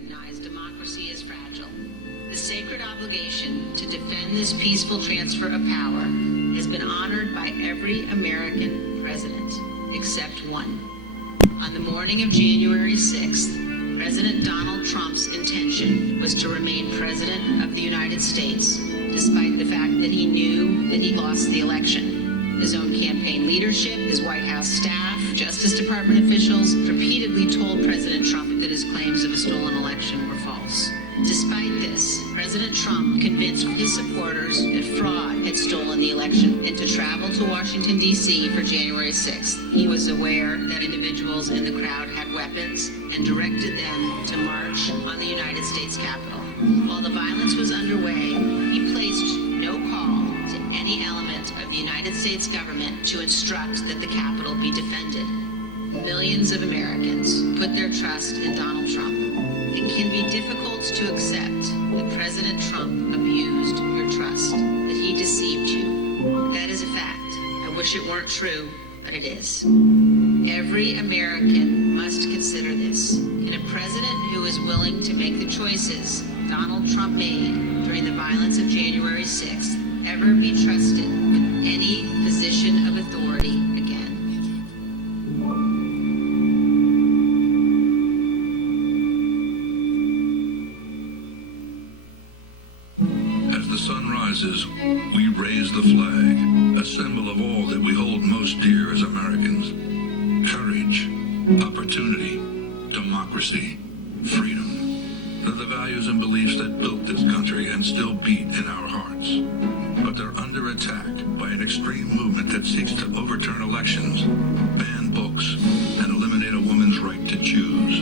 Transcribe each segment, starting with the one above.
recognize democracy is fragile. The sacred obligation to defend this peaceful transfer of power has been honored by every American president, except one. On the morning of January 6th, President Donald Trump's intention was to remain President of the United States, despite the fact that he knew that he lost the election. His own campaign leadership, his White House staff, Justice Department officials repeatedly told President Trump that his claims of a stolen election were false. Despite this, President Trump convinced his supporters that fraud had stolen the election and to travel to Washington, D.C. for January 6th. He was aware that individuals in the crowd had weapons and directed them to march on the United States Capitol. While the violence was underway, he placed no call to any element of the United States government to instruct that the Capitol be defended. Millions of Americans put their trust in Donald Trump. It can be difficult to accept that President Trump abused your trust, that he deceived you. That is a fact. I wish it weren't true, but it is. Every American must consider this. Can a president who is willing to make the choices Donald Trump made during the violence of January 6th ever be trusted with any position of authority again? As the sun rises, we raise the flag, a symbol of all that we hold most dear as Americans. Courage, opportunity, democracy, freedom. They're the values and beliefs that built this country and still beat in our hearts. But they're under attack by an extreme movement that seeks to overturn elections, ban books, and eliminate a woman's right to choose.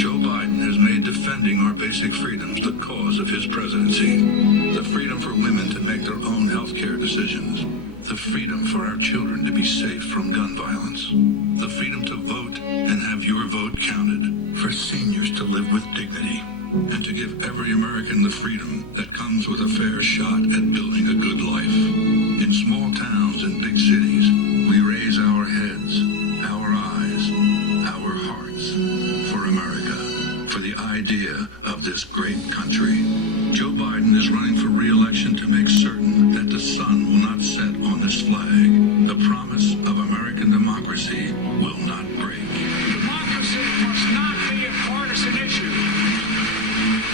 Joe Biden has made defending our basic freedoms the cause of his presidency. The freedom for women to make their own health care decisions. The freedom for our children to be safe from gun violence. The freedom to vote and have your vote counted. For seniors to live with dignity. And to give every American the freedom that comes with a fair shot at building a good life. In small towns and big cities, we raise our heads, our eyes, our hearts for America, for the idea of this great country. Joe Biden is running for re-election to make certain that the sun will not set on this flag. The promise of American democracy will not break. Democracy must not be a partisan issue.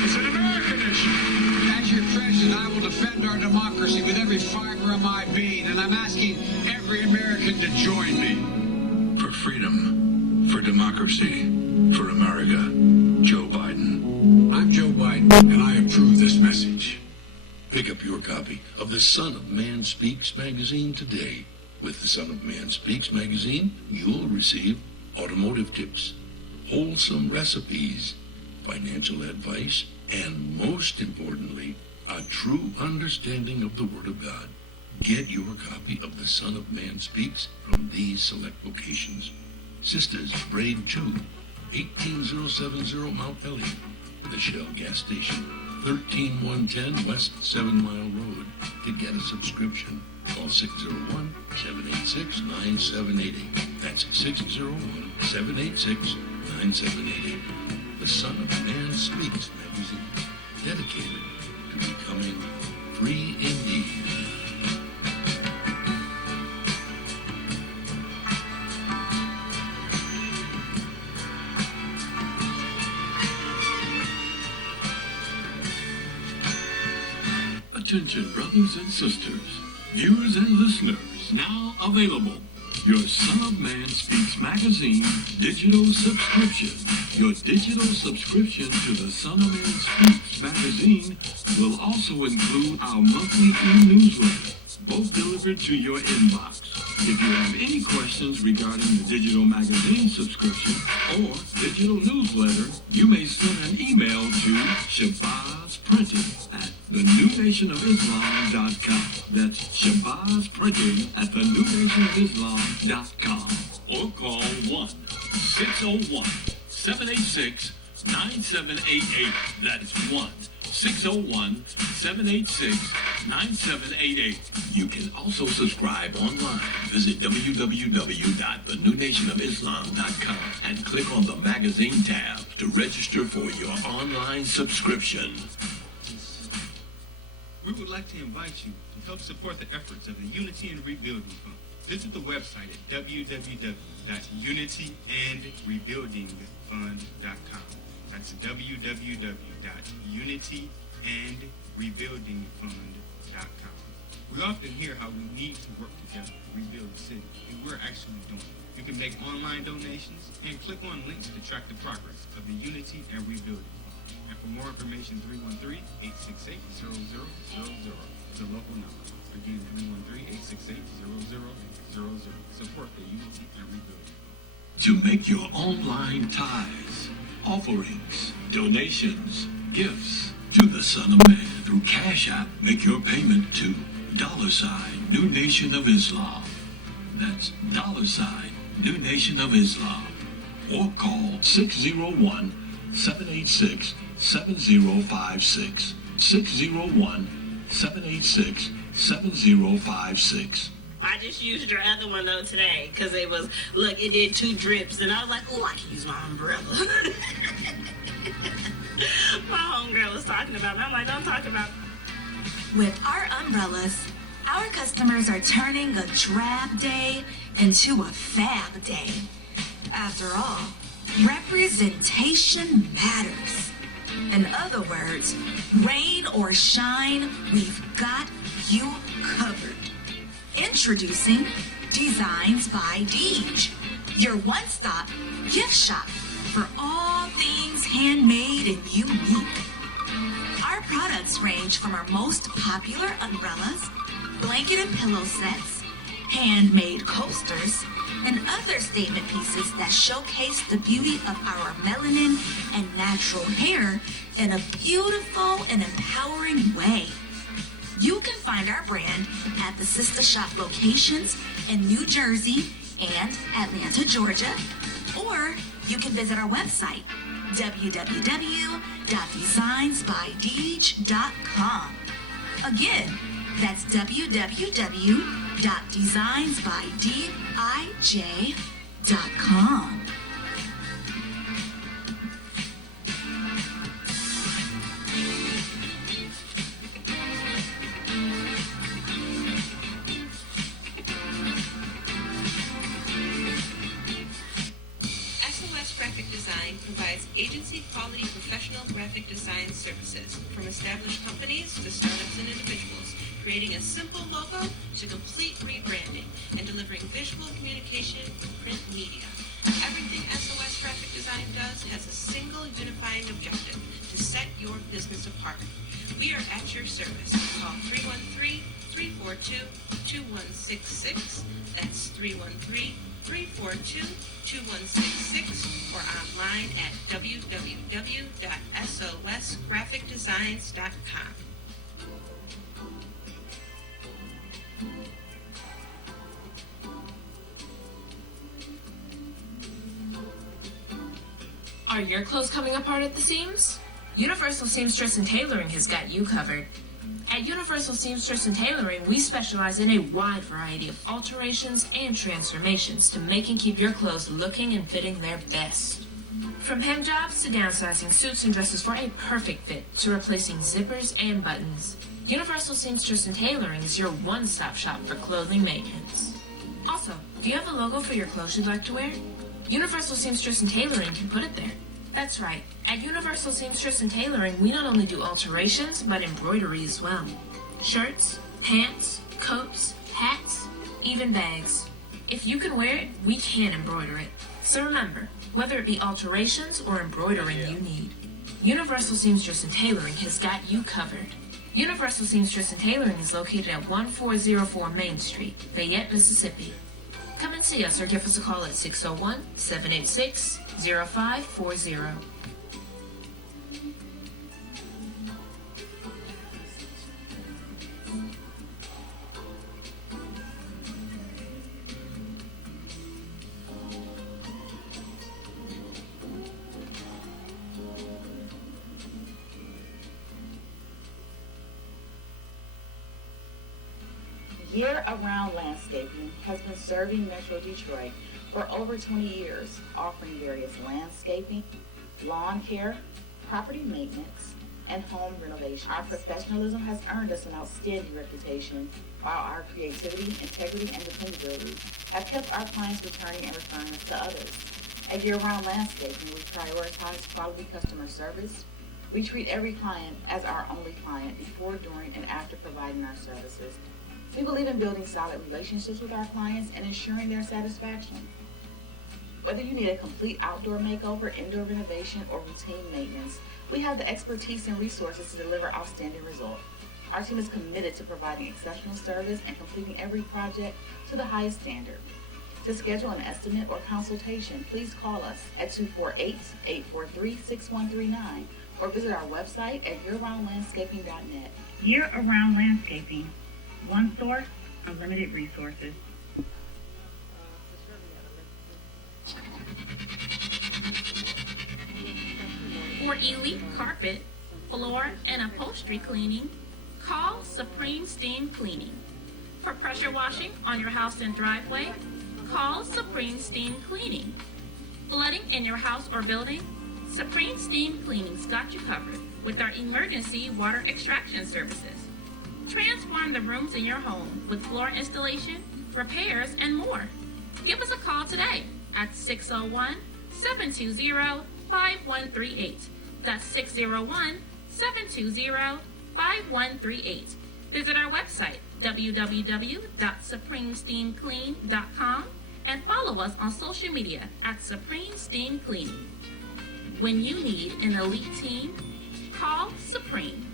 It's an American issue. As your president, I will defend our democracy with every fiber of my being, and I'm asking every American to join me. For freedom, for democracy, for America, Joe Biden. I'm Joe Biden, and I approve this message. Pick up your copy of The Son of Man Speaks magazine today. With The Son of Man Speaks magazine, you'll receive automotive tips, wholesome recipes, financial advice, and most importantly, a true understanding of the Word of God. Get your copy of The Son of Man Speaks from these select locations. Sisters Brave 2, 18070 Mount Elliott, the Shell gas station, 13110 West 7 Mile Road. To get a subscription, call 601-786-9788. That's 601-786-9788. The Son of Man Speaks magazine, dedicated to becoming free indeed. Attention, brothers and sisters, viewers and listeners, now available. Your Son of Man Speaks magazine digital subscription. Your digital subscription to the Son of Man Speaks magazine will also include our monthly e-newsletter, both delivered to your inbox. If you have any questions regarding the digital magazine subscription or digital newsletter, you may send an email to shabazprinting@thenewnationofislam.com. That's shabazprinting@thenewnationofislam.com. Or call 1-601-786-9788. That's 1-601-786-9788. 9788. You can also subscribe online. Visit www.thenewnationofislam.com and click on the magazine tab to register for your online subscription. We would like to invite you to help support the efforts of the Unity and Rebuilding Fund. Visit the website at www.unityandrebuildingfund.com. That's www.unityandrebuildingfund.com. We often hear how we need to work together to rebuild the city, and we're actually doing it. You can make online donations and click on links to track the progress of the Unity and Rebuilding Fund. And for more information, 313-868-0000 is a local number. Again, 313-868-0000. Support the Unity and Rebuilding Fund. To make your online tithes, offerings, donations, gifts to the Son of Man through Cash App, make your payment to $New Nation of Islam. That's $New Nation of Islam. Or call 601-786-7056. 601-786-7056. I just used your other one though today because it was, look, it did 2 drips and I was like, oh, I can use my umbrella. My homegirl was talking about it. I'm like, don't talk about it. With our umbrellas, our customers are turning a drab day into a fab day. After all, representation matters. In other words, rain or shine, we've got you covered. Introducing Designs by Deej, your one-stop gift shop for all things handmade and unique. Our products range from our most popular umbrellas, blanket and pillow sets, handmade coasters, and other statement pieces that showcase the beauty of our melanin and natural hair in a beautiful and empowering way. You can find our brand at the sister shop locations in New Jersey and Atlanta, Georgia, or you can visit our website, www.designsbydeej.com. Again, that's www.designsbydeej.com. Provides agency-quality professional graphic design services from established companies to startups and individuals, creating a simple logo to complete rebranding and delivering visual communication with print media. Everything SOS Graphic Design does has a single unifying objective: to set your business apart. We are at your service. Call 313-342-2166. That's 313-342-2166 or online at www.sosgraphicdesigns.com. Are your clothes coming apart at the seams? Universal Seamstress and Tailoring has got you covered. At Universal Seamstress and Tailoring, we specialize in a wide variety of alterations and transformations to make and keep your clothes looking and fitting their best. From hem jobs to downsizing suits and dresses for a perfect fit to replacing zippers and buttons, Universal Seamstress and Tailoring is your one-stop shop for clothing maintenance. Also, do you have a logo for your clothes you'd like to wear? Universal Seamstress and Tailoring can put it there. That's right. At Universal Seamstress and Tailoring, we not only do alterations, but embroidery as well. Shirts, pants, coats, hats, even bags. If you can wear it, we can embroider it. So remember, whether it be alterations or embroidering you need, Universal Seamstress and Tailoring has got you covered. Universal Seamstress and Tailoring is located at 1404 Main Street, Fayette, Mississippi. Come and see us or give us a call at 601-786-0540. Year-Around Landscaping has been serving Metro Detroit for over 20 years, offering various landscaping, lawn care, property maintenance, and home renovation. Our professionalism has earned us an outstanding reputation, while our creativity, integrity, and dependability have kept our clients returning and referring us to others. At Year-Round Landscaping, we prioritize quality customer service. We treat every client as our only client before, during, and after providing our services. We believe in building solid relationships with our clients and ensuring their satisfaction. Whether you need a complete outdoor makeover, indoor renovation, or routine maintenance, we have the expertise and resources to deliver outstanding results. Our team is committed to providing exceptional service and completing every project to the highest standard. To schedule an estimate or consultation, please call us at 248-843-6139 or visit our website at yearoundlandscaping.net. Year-Around Landscaping. One source, unlimited resources. For elite carpet, floor, and upholstery cleaning, call Supreme Steam Cleaning. For pressure washing on your house and driveway, call Supreme Steam Cleaning. Flooding in your house or building? Supreme Steam Cleaning's got you covered with our emergency water extraction services. Transform the rooms in your home with floor installation, repairs, and more. Give us a call today at 601-720-5138. That's 601-720-5138. Visit our website, www.supremesteamclean.com, and follow us on social media at Supreme Steam Cleaning. When you need an elite team, call Supreme.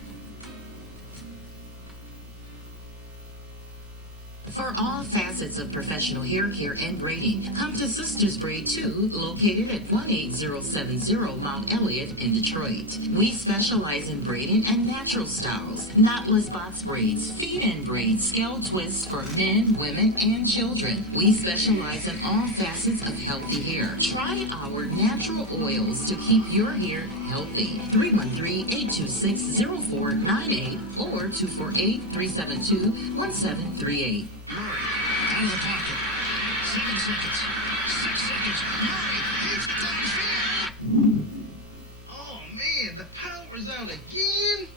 For all facets of professional hair care and braiding, come to Sisters Braid 2, located at 18070 Mount Elliott in Detroit. We specialize in braiding and natural styles, knotless box braids, feed-in braids, scale twists for men, women, and children. We specialize in all facets of healthy hair. Try our natural oils to keep your hair healthy. 313-826-0498 or 248-372-1738. Murray, out of the pocket. 7 seconds. 6 seconds. Murray hits downfield. Oh, man, the power's out again.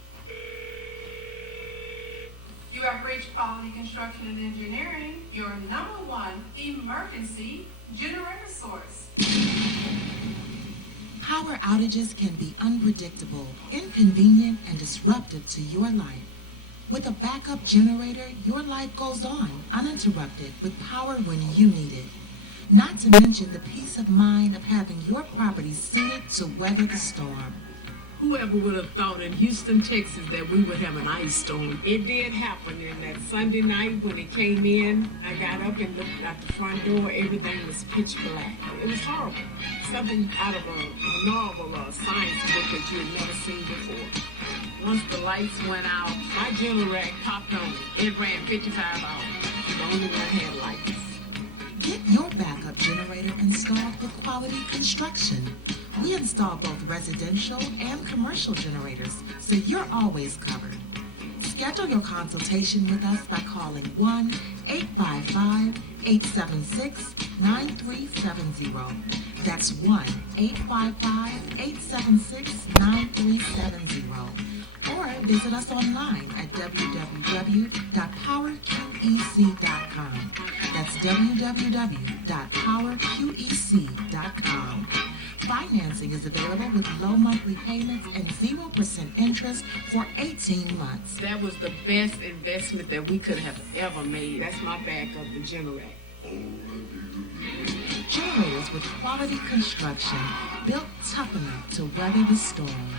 You have reached Quality Construction and Engineering, your #1 emergency generator source. Power outages can be unpredictable, inconvenient, and disruptive to your life. With a backup generator, your life goes on uninterrupted with power when you need it. Not to mention the peace of mind of having your property suited to weather the storm. Whoever would have thought in Houston, Texas, that we would have an ice storm? It did happen, and that Sunday night when it came in, I got up and looked out the front door. Everything was pitch black. It was horrible. Something out of a novel or a science book that you had never seen before. Once the lights went out, my generator popped on. It ran 55 hours. The only one had lights. Get your backup generator installed with Quality Construction. We install both residential and commercial generators, so you're always covered. Schedule your consultation with us by calling 1-855-876-9370. That's 1-855-876-9370. Or visit us online at www.powerqec.com. That's www.powerqec.com. Financing is available with low monthly payments and 0% interest for 18 months. That was the best investment that we could have ever made. That's my backup, the generator. Generators with Quality Construction, built tough enough to weather the storm.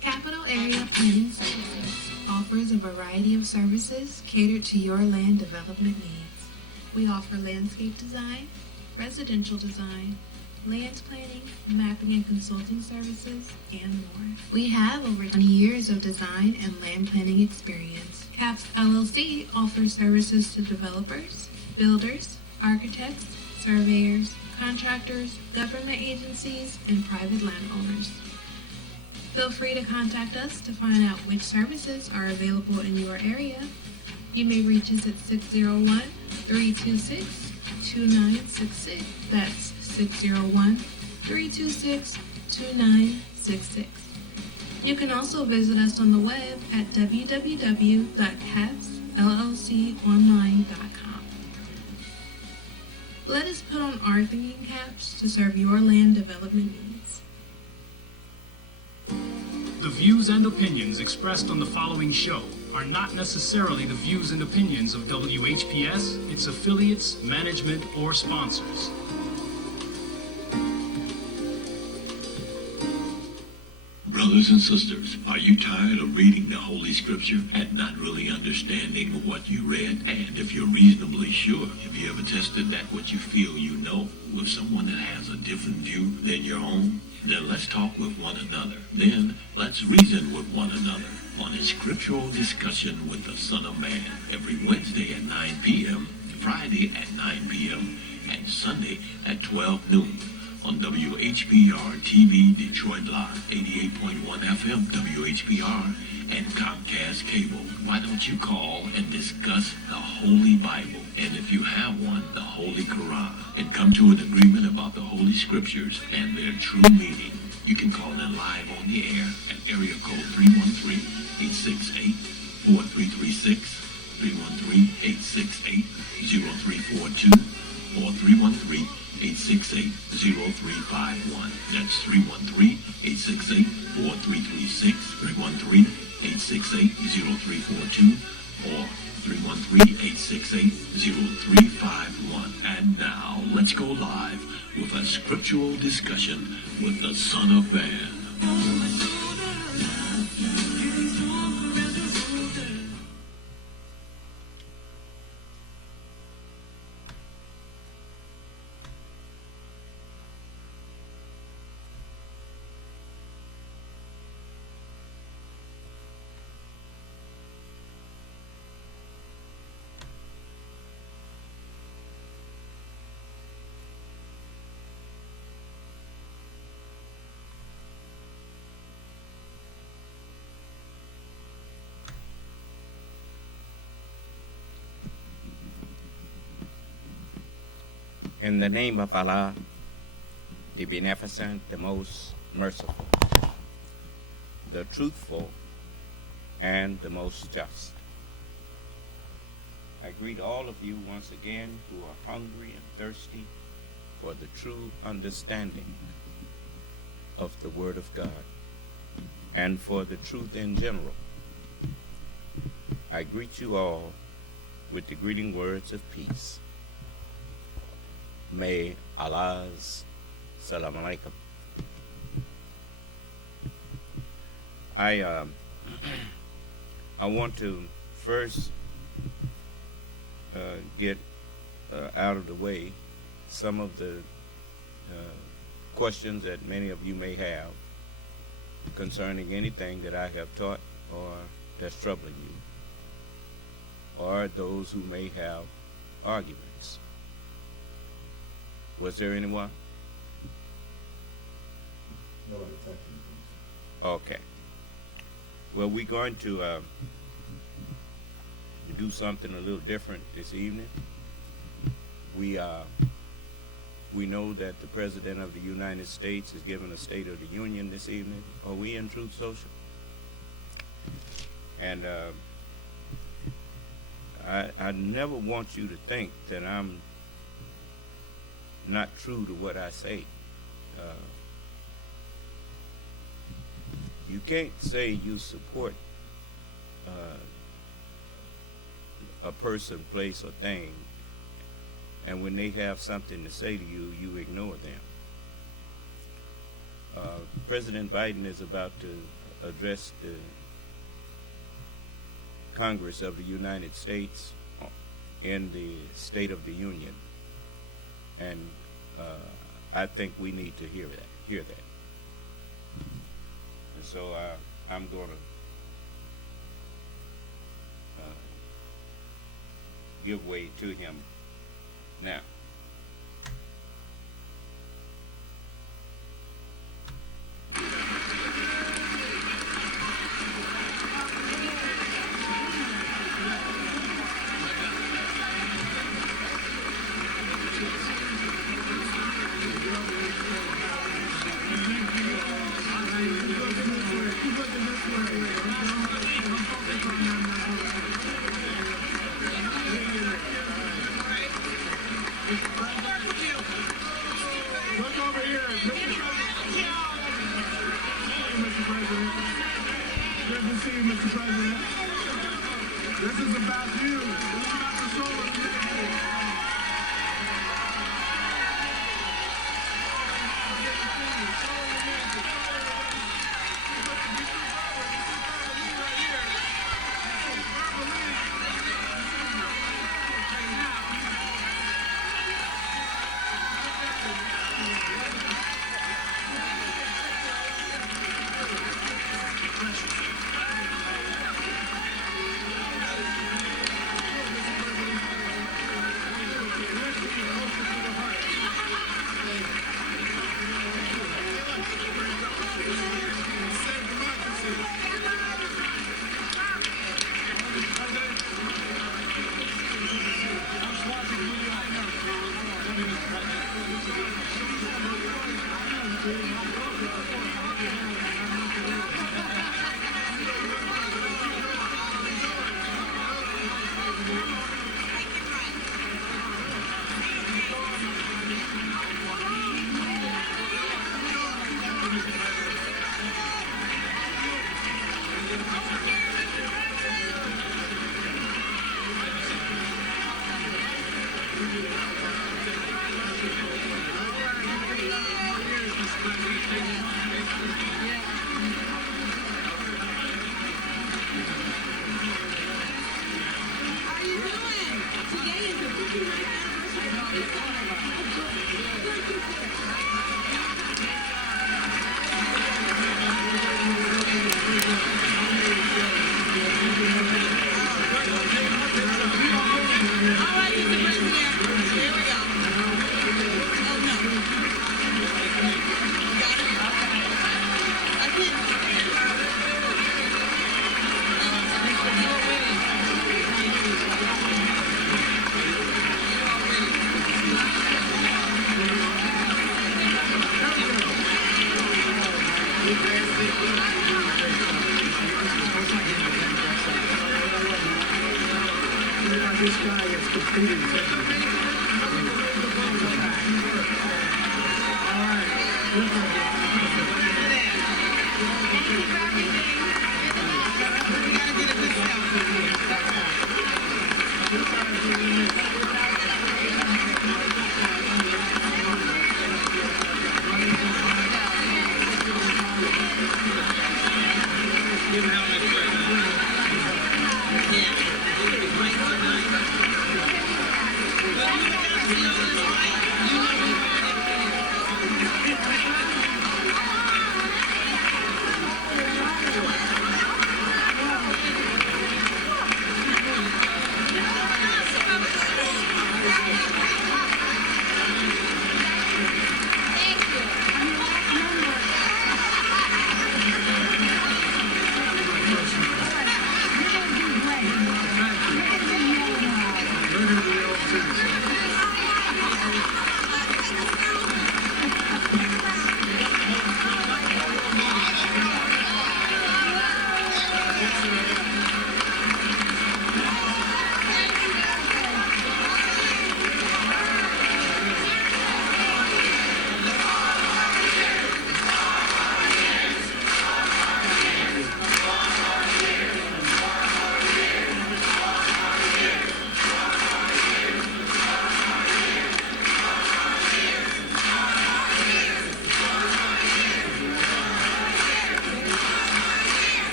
Capital Area Planning Services offers a variety of services catered to your land development needs. We offer landscape design, residential design, land planning, mapping and consulting services, and more. We have over 20 years of design and land planning experience. CAPS LLC offers services to developers, builders, architects, surveyors, contractors, government agencies, and private landowners. Feel free to contact us to find out which services are available in your area. You may reach us at 601-326-2966. That's 601-326-2966. You can also visit us on the web at www.capsllconline.com. Let us put on our thinking caps to serve your land development needs. The views and opinions expressed on the following show are not necessarily the views and opinions of WHPS, its affiliates, management, or sponsors. Brothers and sisters, are you tired of reading the Holy Scripture and not really understanding what you read? And if you're reasonably sure, have you ever tested that what you feel you know with someone that has a different view than your own? Then let's talk with one another. Then let's reason with one another on a Scriptural Discussion with the Son of Man every Wednesday at 9 p.m., Friday at 9 p.m., and Sunday at 12 noon. On WHPR TV Detroit Live, 88.1 FM WHPR, and Comcast Cable. Why don't you call and discuss the Holy Bible, and if you have one, the Holy Quran, and come to an agreement about the Holy Scriptures and their true meaning? You can call in live on the air at area code 313-868-4336, 313-868-0342, or 313-868-0351. That's 313-868-4336, 313-868-0342, or 313-868-0351. And now, let's go live with a Scriptural Discussion with the Son of Man. In the name of Allah, the Beneficent, the Most Merciful, the Truthful, and the Most Just. I greet all of you once again who are hungry and thirsty for the true understanding of the Word of God and for the truth in general. I greet you all with the greeting words of peace. May Allah's salam alaikum. I want to first get out of the way some of the questions that many of you may have concerning anything that I have taught or that's troubling you, or those who may have arguments. Was there anyone? Nobody touched anything. Okay. Well, we're going to do something a little different this evening. We know that the President of the United States is giving a State of the Union this evening. Are we in Truth Social? And I never want you to think that I'm not true to what I say. You can't say you support a person, place, or thing, and when they have something to say to you, you ignore them. President Biden is about to address the Congress of the United States in the State of the Union, and I think we need to hear that. And so I'm going to give way to him now. Mr. President. Good to see you, Mr. President. This is about you. This is about the soul of the nation. This guy is completing technically. All right.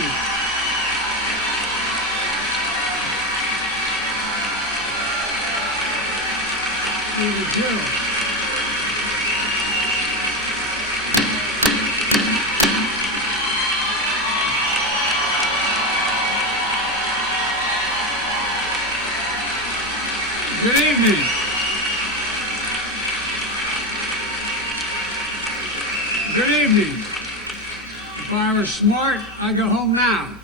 you. Jill. Good evening. Good evening. If I were smart, I'd go home now.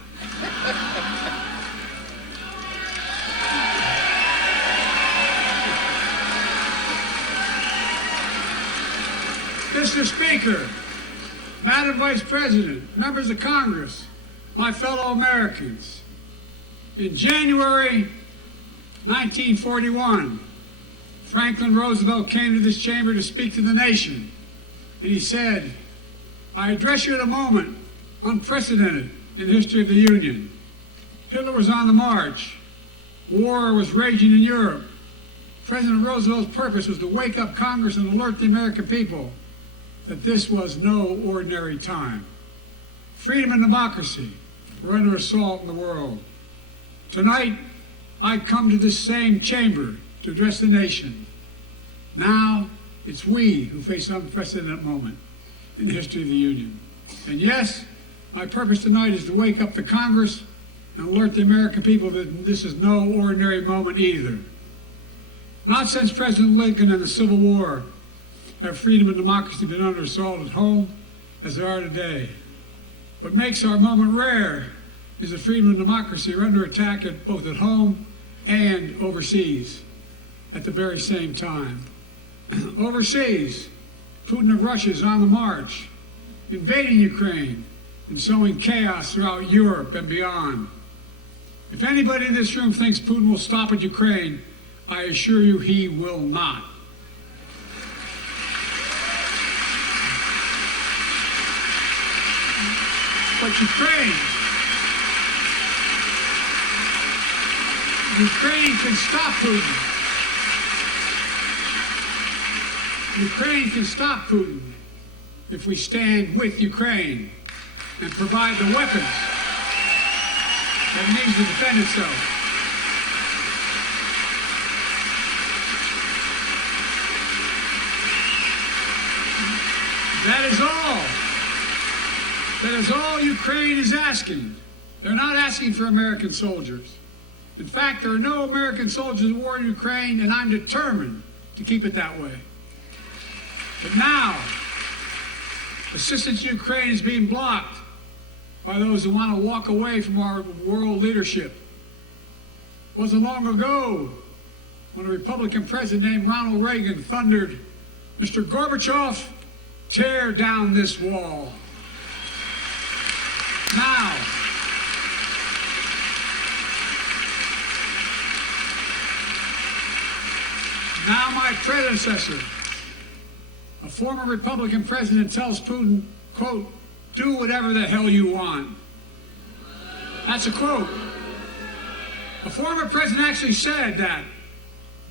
Mr. Speaker, Madam Vice President, members of Congress, my fellow Americans, in January 1941, Franklin Roosevelt came to this chamber to speak to the nation, and he said, "I address you at a moment unprecedented in the history of the Union. Hitler was on the march. War was raging in Europe. President Roosevelt's purpose was to wake up Congress and alert the American people that this was no ordinary time. Freedom and democracy were under assault in the world. Tonight, I come to this same chamber to address the nation. Now, it's we who face an unprecedented moment in the history of the Union. And yes, my purpose tonight is to wake up the Congress and alert the American people that this is no ordinary moment either. Not since President Lincoln and the Civil War have freedom and democracy been under assault at home as they are today. What makes our moment rare is that freedom and democracy are under attack both at home and overseas at the very same time. Overseas, Putin of Russia is on the march, invading Ukraine and sowing chaos throughout Europe and beyond. If anybody in this room thinks Putin will stop at Ukraine, I assure you he will not. But Ukraine can stop Putin. Ukraine can stop Putin if we stand with Ukraine and provide the weapons that it needs to defend itself. That is all. That is all Ukraine is asking. They're not asking for American soldiers. In fact, there are no American soldiers in war in Ukraine, and I'm determined to keep it that way. But now, assistance to Ukraine is being blocked by those who want to walk away from our world leadership. It wasn't long ago when a Republican president named Ronald Reagan thundered, "Mr. Gorbachev, tear down this wall." Now my predecessor, a former Republican president, tells Putin, quote, "Do whatever the hell you want." That's a quote. A former president actually said that,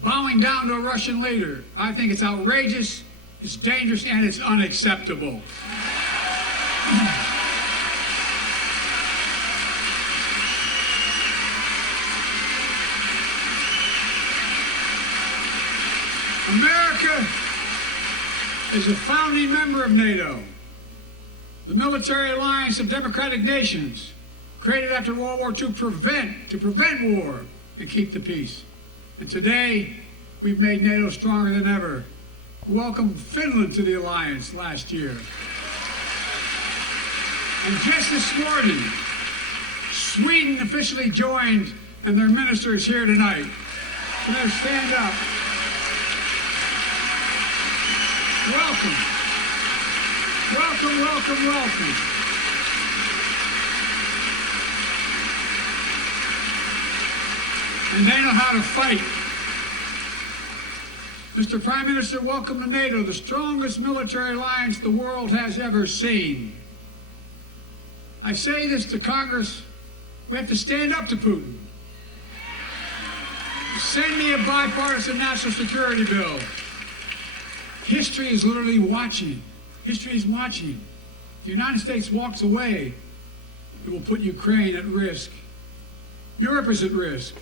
bowing down to a Russian leader. I think it's outrageous, it's dangerous, and it's unacceptable. America is a founding member of NATO, the military alliance of democratic nations, created after World War II to prevent war and keep the peace. And today, we've made NATO stronger than ever. We welcomed Finland to the alliance last year. And just this morning, Sweden officially joined, and their minister is here tonight. So let's stand up. Welcome. Welcome, welcome, welcome. And they know how to fight. Mr. Prime Minister, welcome to NATO, the strongest military alliance the world has ever seen. I say this to Congress, we have to stand up to Putin. Send me a bipartisan national security bill. History is literally watching. History is watching. If the United States walks away, It will put Ukraine at risk. Europe is at risk.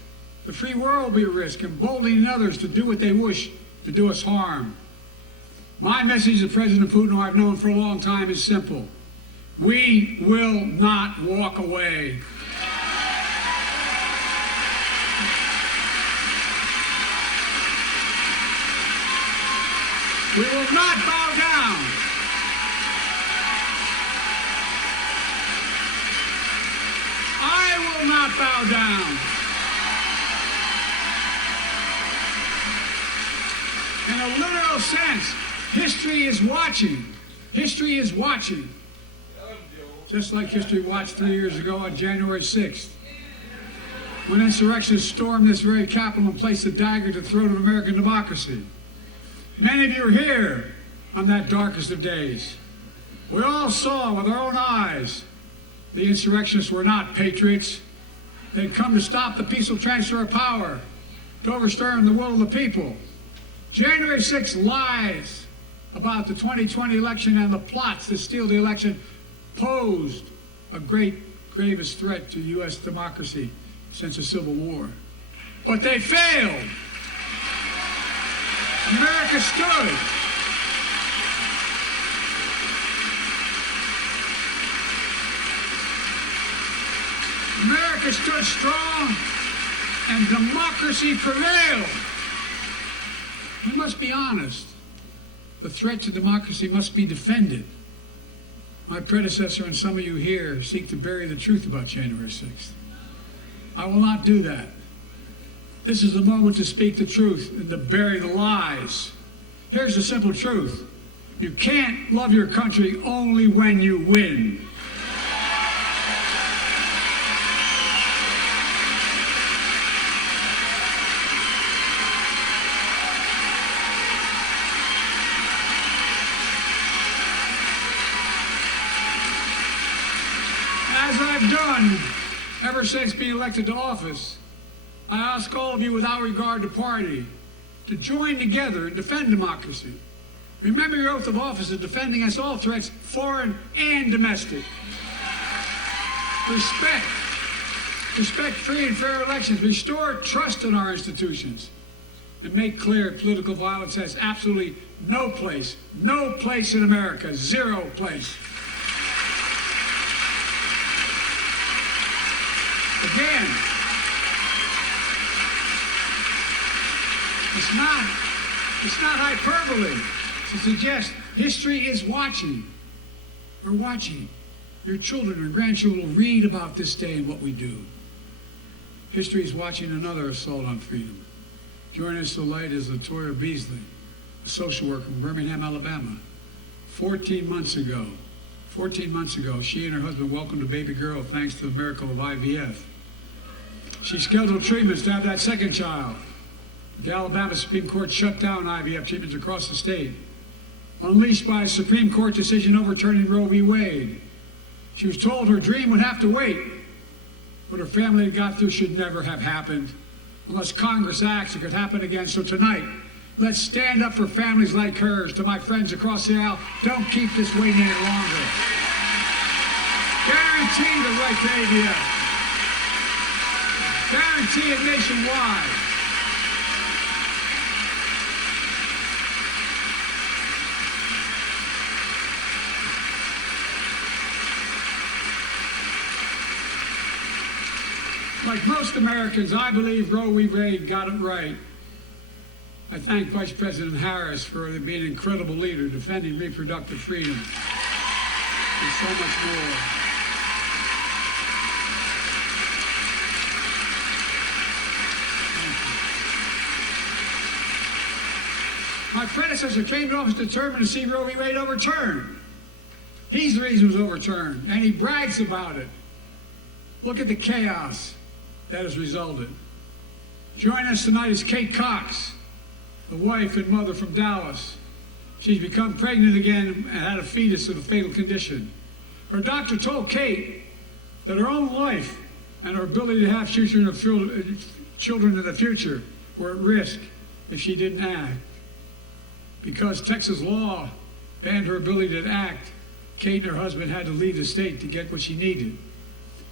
The free world will be at risk, emboldening others to do what they wish to do us harm. My message to President Putin, who I've known for a long time, is simple. We will not walk away. We will not bow down. I will not bow down. In a literal sense, history is watching. History is watching. Just like history watched 3 years ago on January 6th, when insurrectionists stormed this very Capitol and placed a dagger to the throat of American democracy. Many of you were here on that darkest of days. We all saw with our own eyes the insurrectionists were not patriots. They'd come to stop the peaceful transfer of power, to overturn the will of the people. January 6th lies about the 2020 election and the plots to steal the election posed a gravest threat to U.S. democracy since the Civil War. But they failed. America stood. America stood strong and democracy prevailed. We must be honest. The threat to democracy must be defended. My predecessor and some of you here seek to bury the truth about January 6th. I will not do that. This is the moment to speak the truth and to bury the lies. Here's the simple truth. You can't love your country only when you win. As I've done ever since being elected to office, I ask all of you without regard to party to join together and defend democracy. Remember your oath of office of defending against all threats, foreign and domestic. Respect free and fair elections, restore trust in our institutions, and make clear political violence has absolutely no place in America, zero place. Again, it's not hyperbole to suggest history is watching. We're watching. Your children and grandchildren will read about this day and what we do. History is watching another assault on freedom. Joining us tonight is Latoya Beasley, a social worker from Birmingham, Alabama. 14 months ago, she and her husband welcomed a baby girl thanks to the miracle of IVF. She scheduled treatments to have that second child. The Alabama Supreme Court shut down IVF treatments across the state, unleashed by a Supreme Court decision overturning Roe v. Wade. She was told her dream would have to wait. What her family had got through should never have happened. Unless Congress acts, it could happen again. So tonight, let's stand up for families like hers. To my friends across the aisle, don't keep this waiting any longer. Guarantee the right to IVF. Guarantee it nationwide. Like most Americans, I believe Roe v. Wade got it right. I thank Vice President Harris for being an incredible leader, defending reproductive freedom, and so much more. My predecessor came to office determined to see Roe v. Wade overturned. He's the reason it was overturned, and he brags about it. Look at the chaos that has resulted. Joining us tonight is Kate Cox, the wife and mother from Dallas. She's become pregnant again and had a fetus with a fatal condition. Her doctor told Kate that her own life and her ability to have children in the future were at risk if she didn't act. Because Texas law banned her ability to act, Kate and her husband had to leave the state to get what she needed.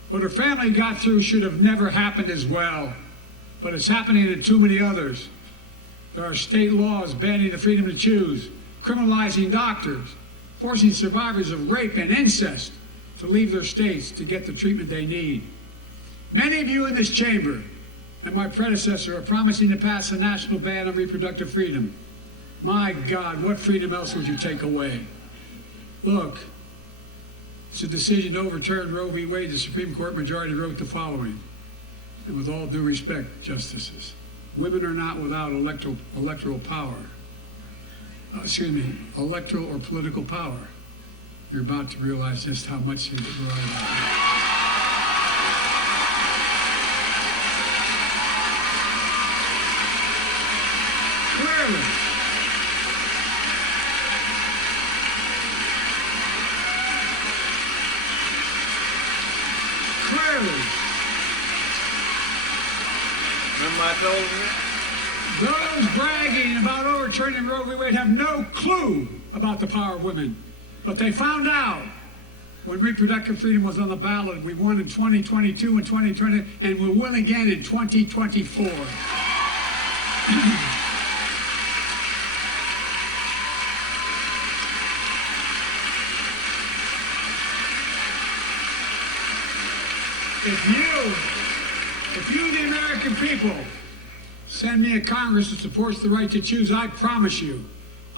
What her family got through should have never happened as well, but it's happening in too many others. There are state laws banning the freedom to choose, criminalizing doctors, forcing survivors of rape and incest to leave their states to get the treatment they need. Many of you in this chamber and my predecessor are promising to pass a national ban on reproductive freedom. My God, what freedom else would you take away? Look, it's a decision to overturn Roe v. Wade. The Supreme Court majority wrote the following, and with all due respect, justices, women are not without electoral power. Electoral or political power. You're about to realize just how much you're right about. Clearly, Remember I told you? those bragging about overturning Roe v. Wade have no clue about the power of women. But they found out when reproductive freedom was on the ballot. We won in 2022 and 2020, and we'll win again in 2024. If you, the American people, send me a Congress that supports the right to choose, I promise you,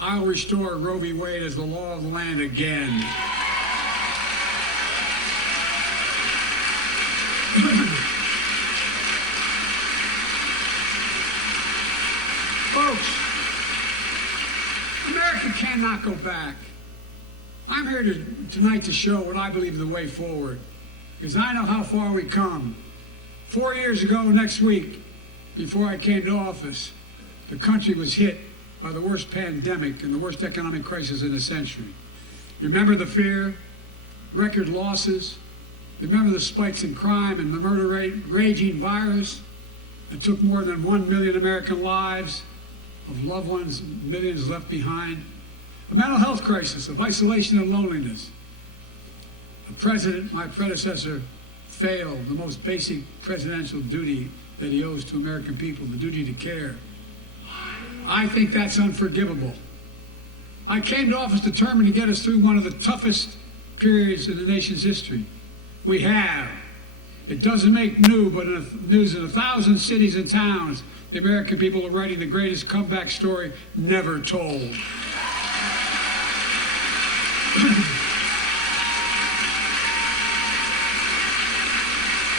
I'll restore Roe v. Wade as the law of the land again. Folks, America cannot go back. I'm here tonight to show what I believe is the way forward, because I know how far we've come. 4 years ago next week, before I came to office, the country was hit by the worst pandemic and the worst economic crisis in a century. Remember the fear, record losses? Remember the spikes in crime and the murder rate, raging virus that took more than 1 million American lives, of loved ones, millions left behind? A mental health crisis of isolation and loneliness. A president, my predecessor, failed the most basic presidential duty that he owes to American people, the duty to care. I think that's unforgivable. I came to office determined to get us through one of the toughest periods in the nation's history. We have. It doesn't make news in 1,000 cities and towns. The American people are writing the greatest comeback story never told.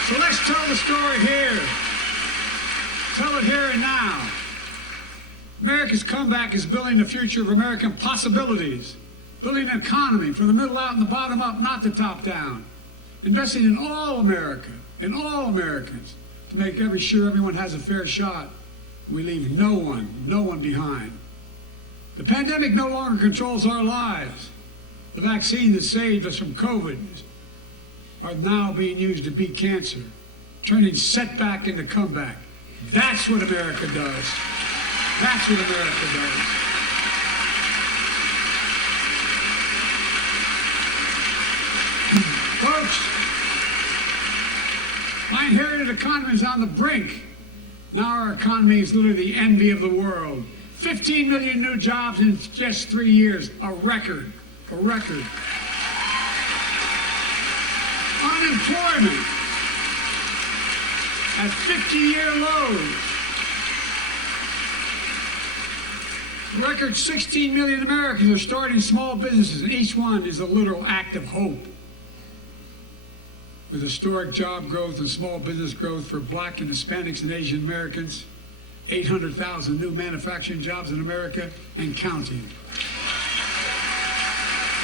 So let's tell the story here. Tell it here and now. America's comeback is building the future of American possibilities, building an economy from the middle out and the bottom up, not the top down, investing in all America, in all Americans, to make sure everyone has a fair shot. We leave no one behind. The pandemic no longer controls our lives. The vaccine that saved us from COVID are now being used to beat cancer, turning setback into comeback. That's what America does. That's what America does. Folks, my inherited economy is on the brink. Now our economy is literally the envy of the world. 15 million new jobs in just 3 years, a record. A record. Unemployment at 50-year lows. A record 16 million Americans are starting small businesses, and each one is a literal act of hope. With historic job growth and small business growth for Black and Hispanics and Asian Americans, 800,000 new manufacturing jobs in America and counting.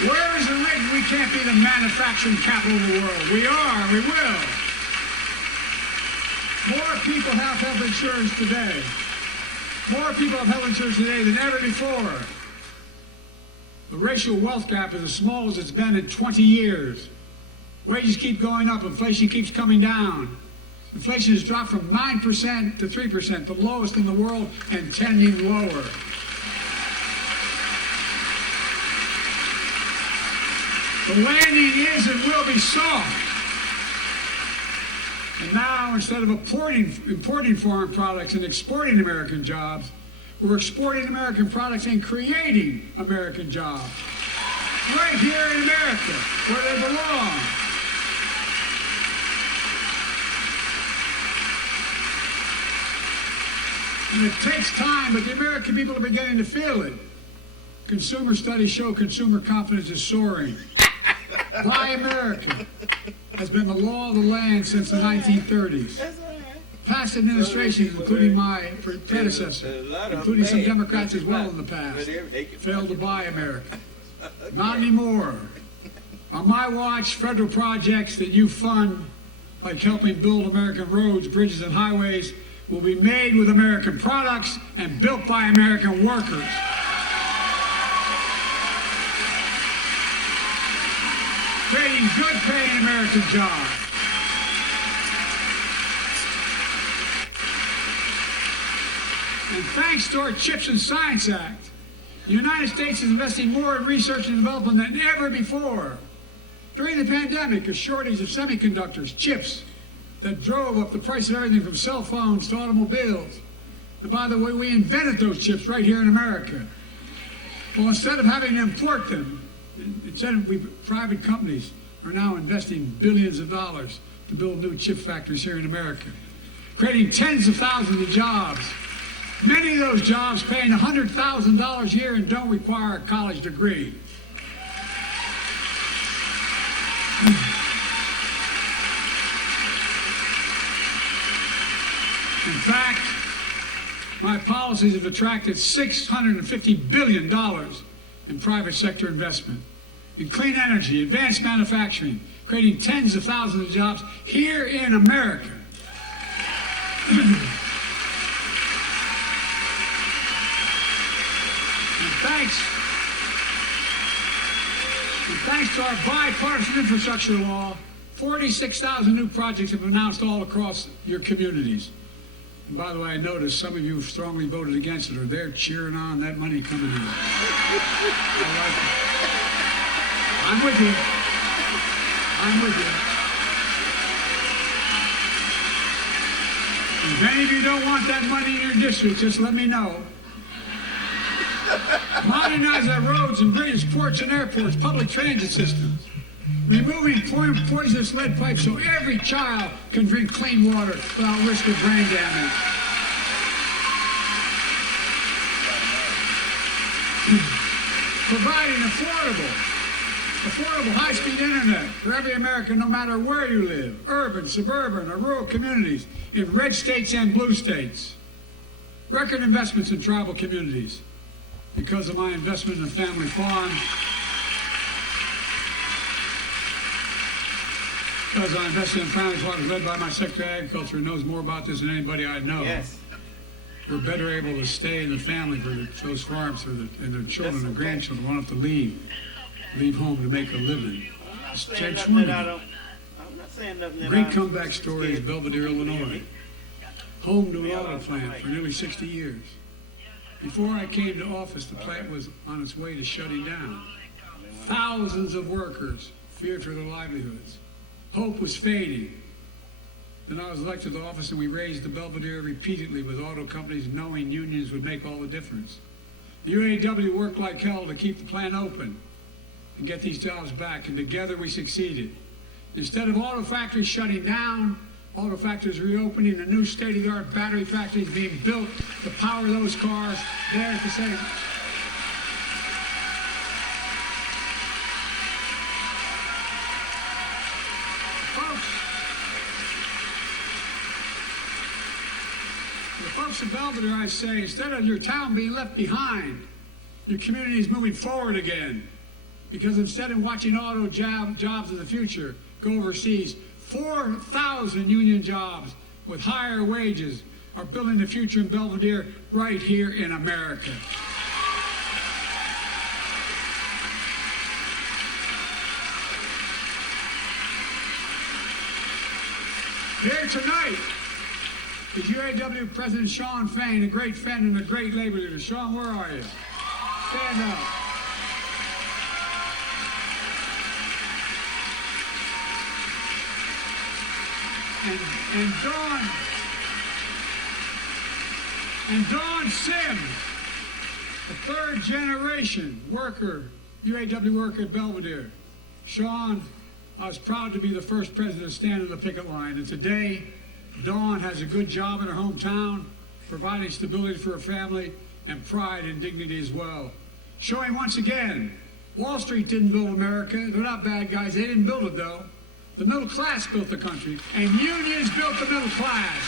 Where is it written we can't be the manufacturing capital of the world? We are, we will. More people have health insurance today. More people have health insurance today than ever before. The racial wealth gap is as small as it's been in 20 years. Wages keep going up, inflation keeps coming down. Inflation has dropped from 9% to 3%, the lowest in the world, and tending lower. The landing is and will be soft. And now, instead of importing foreign products and exporting American jobs, we're exporting American products and creating American jobs. Right here in America, where they belong. And it takes time, but the American people are beginning to feel it. Consumer studies show consumer confidence is soaring. Buy America has been the law of the land since the 1930s. Past administrations, including my predecessor, including some Democrats as well in the past, failed to buy America. Not anymore. On my watch, federal projects that you fund, like helping build American roads, bridges, and highways, will be made with American products and built by American workers. Creating good-paying American jobs. And thanks to our CHIPS and Science Act, the United States is investing more in research and development than ever before. During the pandemic, a shortage of semiconductors, chips, that drove up the price of everything from cell phones to automobiles. And by the way, we invented those chips right here in America. Well, instead of having to import them, private companies are now investing billions of dollars to build new chip factories here in America, creating tens of thousands of jobs. Many of those jobs paying $100,000 a year and don't require a college degree. In fact, my policies have attracted $650 billion in private sector investment in clean energy, advanced manufacturing, creating tens of thousands of jobs here in America. Thanks to our bipartisan infrastructure law, 46,000 new projects have been announced all across your communities. And by the way, I noticed some of you strongly voted against it, or they're cheering on that money coming in. I like it. I'm with you. I'm with you. If any of you don't want that money in your district, just let me know. Modernize our roads and bridges, ports and airports, public transit systems. Removing poisonous lead pipes so every child can drink clean water without risk of brain damage. Providing affordable high-speed internet for every American, no matter where you live, urban, suburban, or rural communities, in red states and blue states. Record investments in tribal communities. Because of my investment in the family farm, because I invested in family farms led by my Secretary of Agriculture, who knows more about this than anybody I know. Yes. We're better able to stay in the family for those farms and their children and grandchildren won't have to leave home to make a living. I'm not saying nothing. Great comeback story is Belvedere, Illinois, home to an auto plant for nearly 60 years. Before I came to office, the plant was on its way to shutting down. Thousands of workers feared for their livelihoods. Hope was fading. Then I was elected to office and we raised the Belvedere repeatedly with auto companies knowing unions would make all the difference. The UAW worked like hell to keep the plant open and get these jobs back, and together we succeeded. Instead of auto factories shutting down, auto factories reopening, and new state-of-the-art battery factories being built to power those cars there at the same. The folks of Belvedere, I say, instead of your town being left behind, your community is moving forward again. Because instead of watching auto jobs in the future go overseas, 4,000 union jobs with higher wages are building the future in Belvedere right here in America. Here tonight is UAW President Shawn Fain, a great friend and a great labor leader. Shawn, where are you? Stand up. And Dawn Sims, a third-generation worker, UAW worker at Belvedere. Sean, I was proud to be the first president to stand on the picket line. And today, Dawn has a good job in her hometown, providing stability for her family and pride and dignity as well. Showing once again, Wall Street didn't build America. They're not bad guys. They didn't build it, though. The middle class built the country, and unions built the middle class.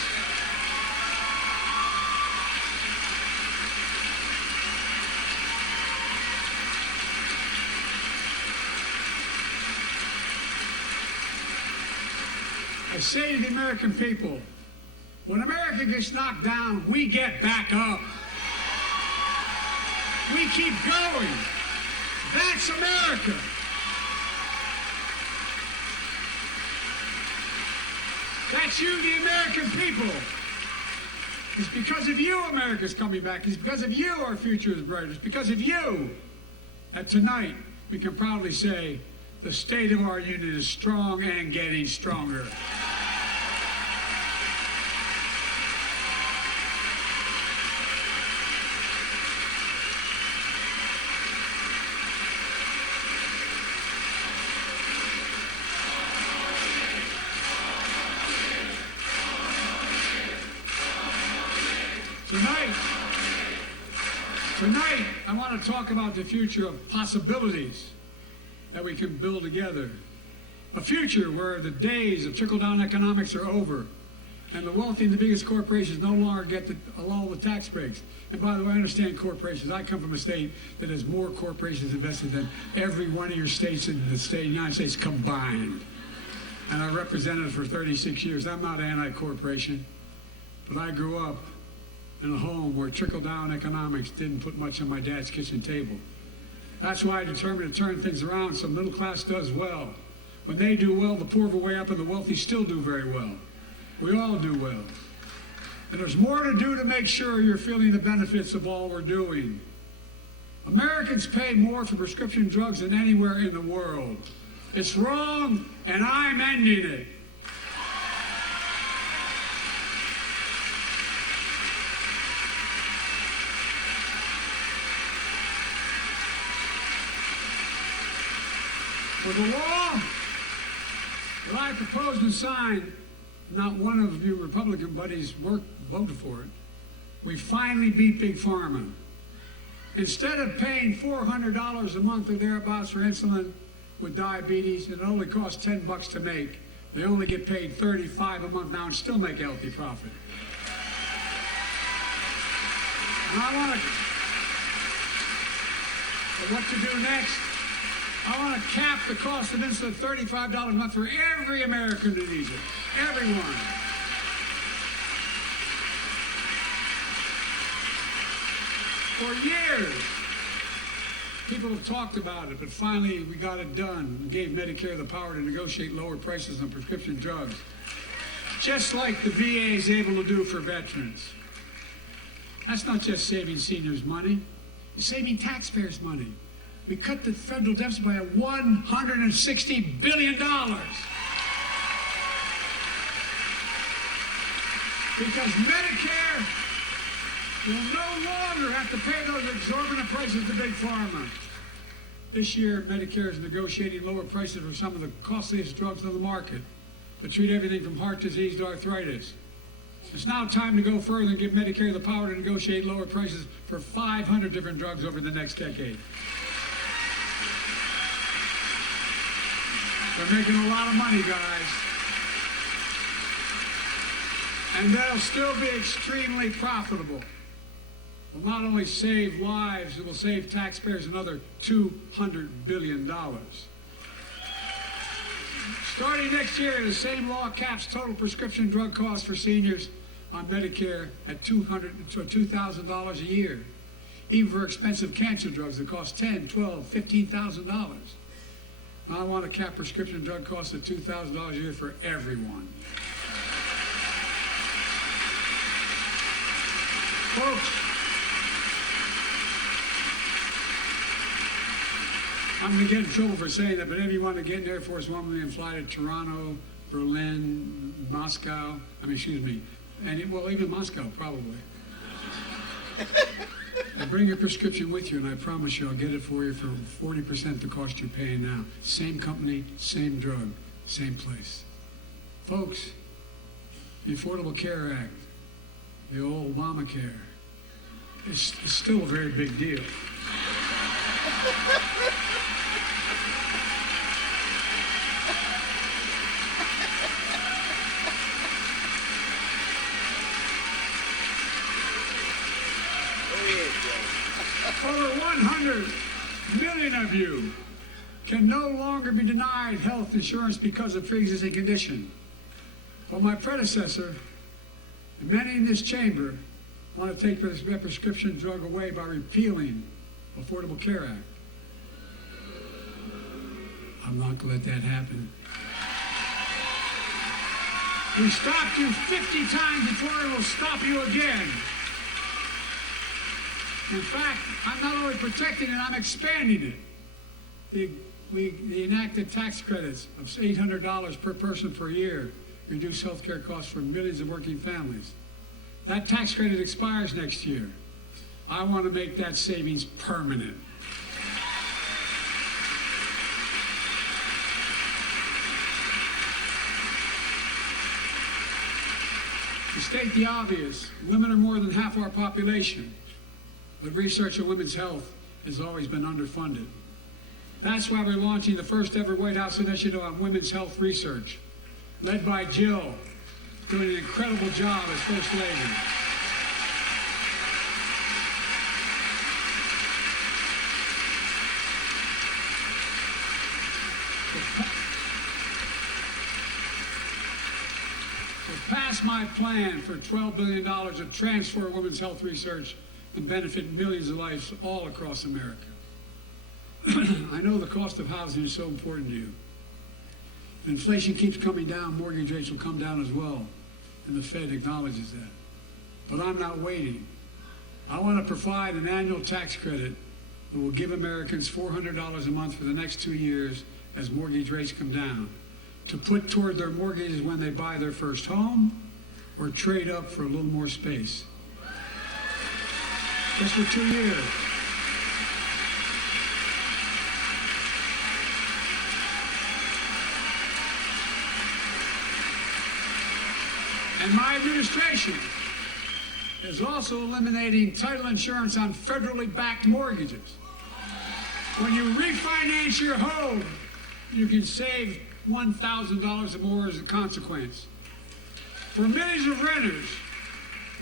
I say to the American people, when America gets knocked down, we get back up. We keep going. That's America. That's you, the American people. It's because of you America's coming back. It's because of you our future is bright. It's because of you that tonight we can proudly say the state of our union is strong and getting stronger. Tonight, I want to talk about the future of possibilities that we can build together. A future where the days of trickle-down economics are over and the wealthy and the biggest corporations no longer get all the tax breaks. And by the way, I understand corporations. I come from a state that has more corporations invested than every one of your states in the United States combined. And I represented it for 36 years. I'm not anti-corporation, but I grew up in a home where trickle-down economics didn't put much on my dad's kitchen table. That's why I determined to turn things around so middle class does well. When they do well, the poor go way up and the wealthy still do very well. We all do well. And there's more to do to make sure you're feeling the benefits of all we're doing. Americans pay more for prescription drugs than anywhere in the world. It's wrong, and I'm ending it. With the law that I proposed and signed, not one of you Republican buddies voted for it. We finally beat Big Pharma. Instead of paying $400 a month or thereabouts for insulin with diabetes, and it only costs $10 to make, they only get paid $35 a month now and still make a healthy profit. And I want to, what to do next? I want to cap the cost of insulin at $35 a month for every American who needs it. Everyone. For years, people have talked about it, but finally we got it done and gave Medicare the power to negotiate lower prices on prescription drugs, just like the VA is able to do for veterans. That's not just saving seniors money, it's saving taxpayers money. We cut the federal deficit by $160 billion. Because Medicare will no longer have to pay those exorbitant prices to Big Pharma. This year, Medicare is negotiating lower prices for some of the costliest drugs on the market to treat everything from heart disease to arthritis. It's now time to go further and give Medicare the power to negotiate lower prices for 500 different drugs over the next decade. They're making a lot of money, guys. And they'll still be extremely profitable. It will not only save lives, it will save taxpayers another $200 billion. Starting next year, the same law caps total prescription drug costs for seniors on Medicare at $2,000 a year. Even for expensive cancer drugs that cost $10,000, $12,000, $15,000. I want to cap prescription drug costs at $2,000 a year for everyone. Folks, I'm going to get in trouble for saying that, but if you want to get in Air Force One with me and fly to Toronto, Berlin, Moscow, even Moscow probably. And bring your prescription with you, and I promise you I'll get it for you for 40% the cost you're paying now. Same company, same drug, same place. Folks, the Affordable Care Act, the old Obamacare, it's still a very big deal. Over 100 million of you can no longer be denied health insurance because of pre-existing condition. Well, my predecessor, and many in this chamber, want to take this prescription drug away by repealing the Affordable Care Act. I'm not going to let that happen. We stopped you 50 times before it will stop you again. In fact, I'm not only protecting it, I'm expanding it. We enacted tax credits of $800 per person per year, reduce health care costs for millions of working families. That tax credit expires next year. I want to make that savings permanent. To state the obvious, women are more than half our population, but research on women's health has always been underfunded. That's why we're launching the first ever White House initiative on women's health research, led by Jill, doing an incredible job as First Lady. Pass my plan for $12 billion to transfer women's health research and benefit millions of lives all across America. I know the cost of housing is so important to you. If inflation keeps coming down, mortgage rates will come down as well, and the Fed acknowledges that. But I'm not waiting. I want to provide an annual tax credit that will give Americans $400 a month for the next 2 years as mortgage rates come down, to put toward their mortgages when they buy their first home or trade up for a little more space. Just for 2 years. And my administration is also eliminating title insurance on federally backed mortgages. When you refinance your home, you can save $1,000 or more as a consequence. For millions of renters,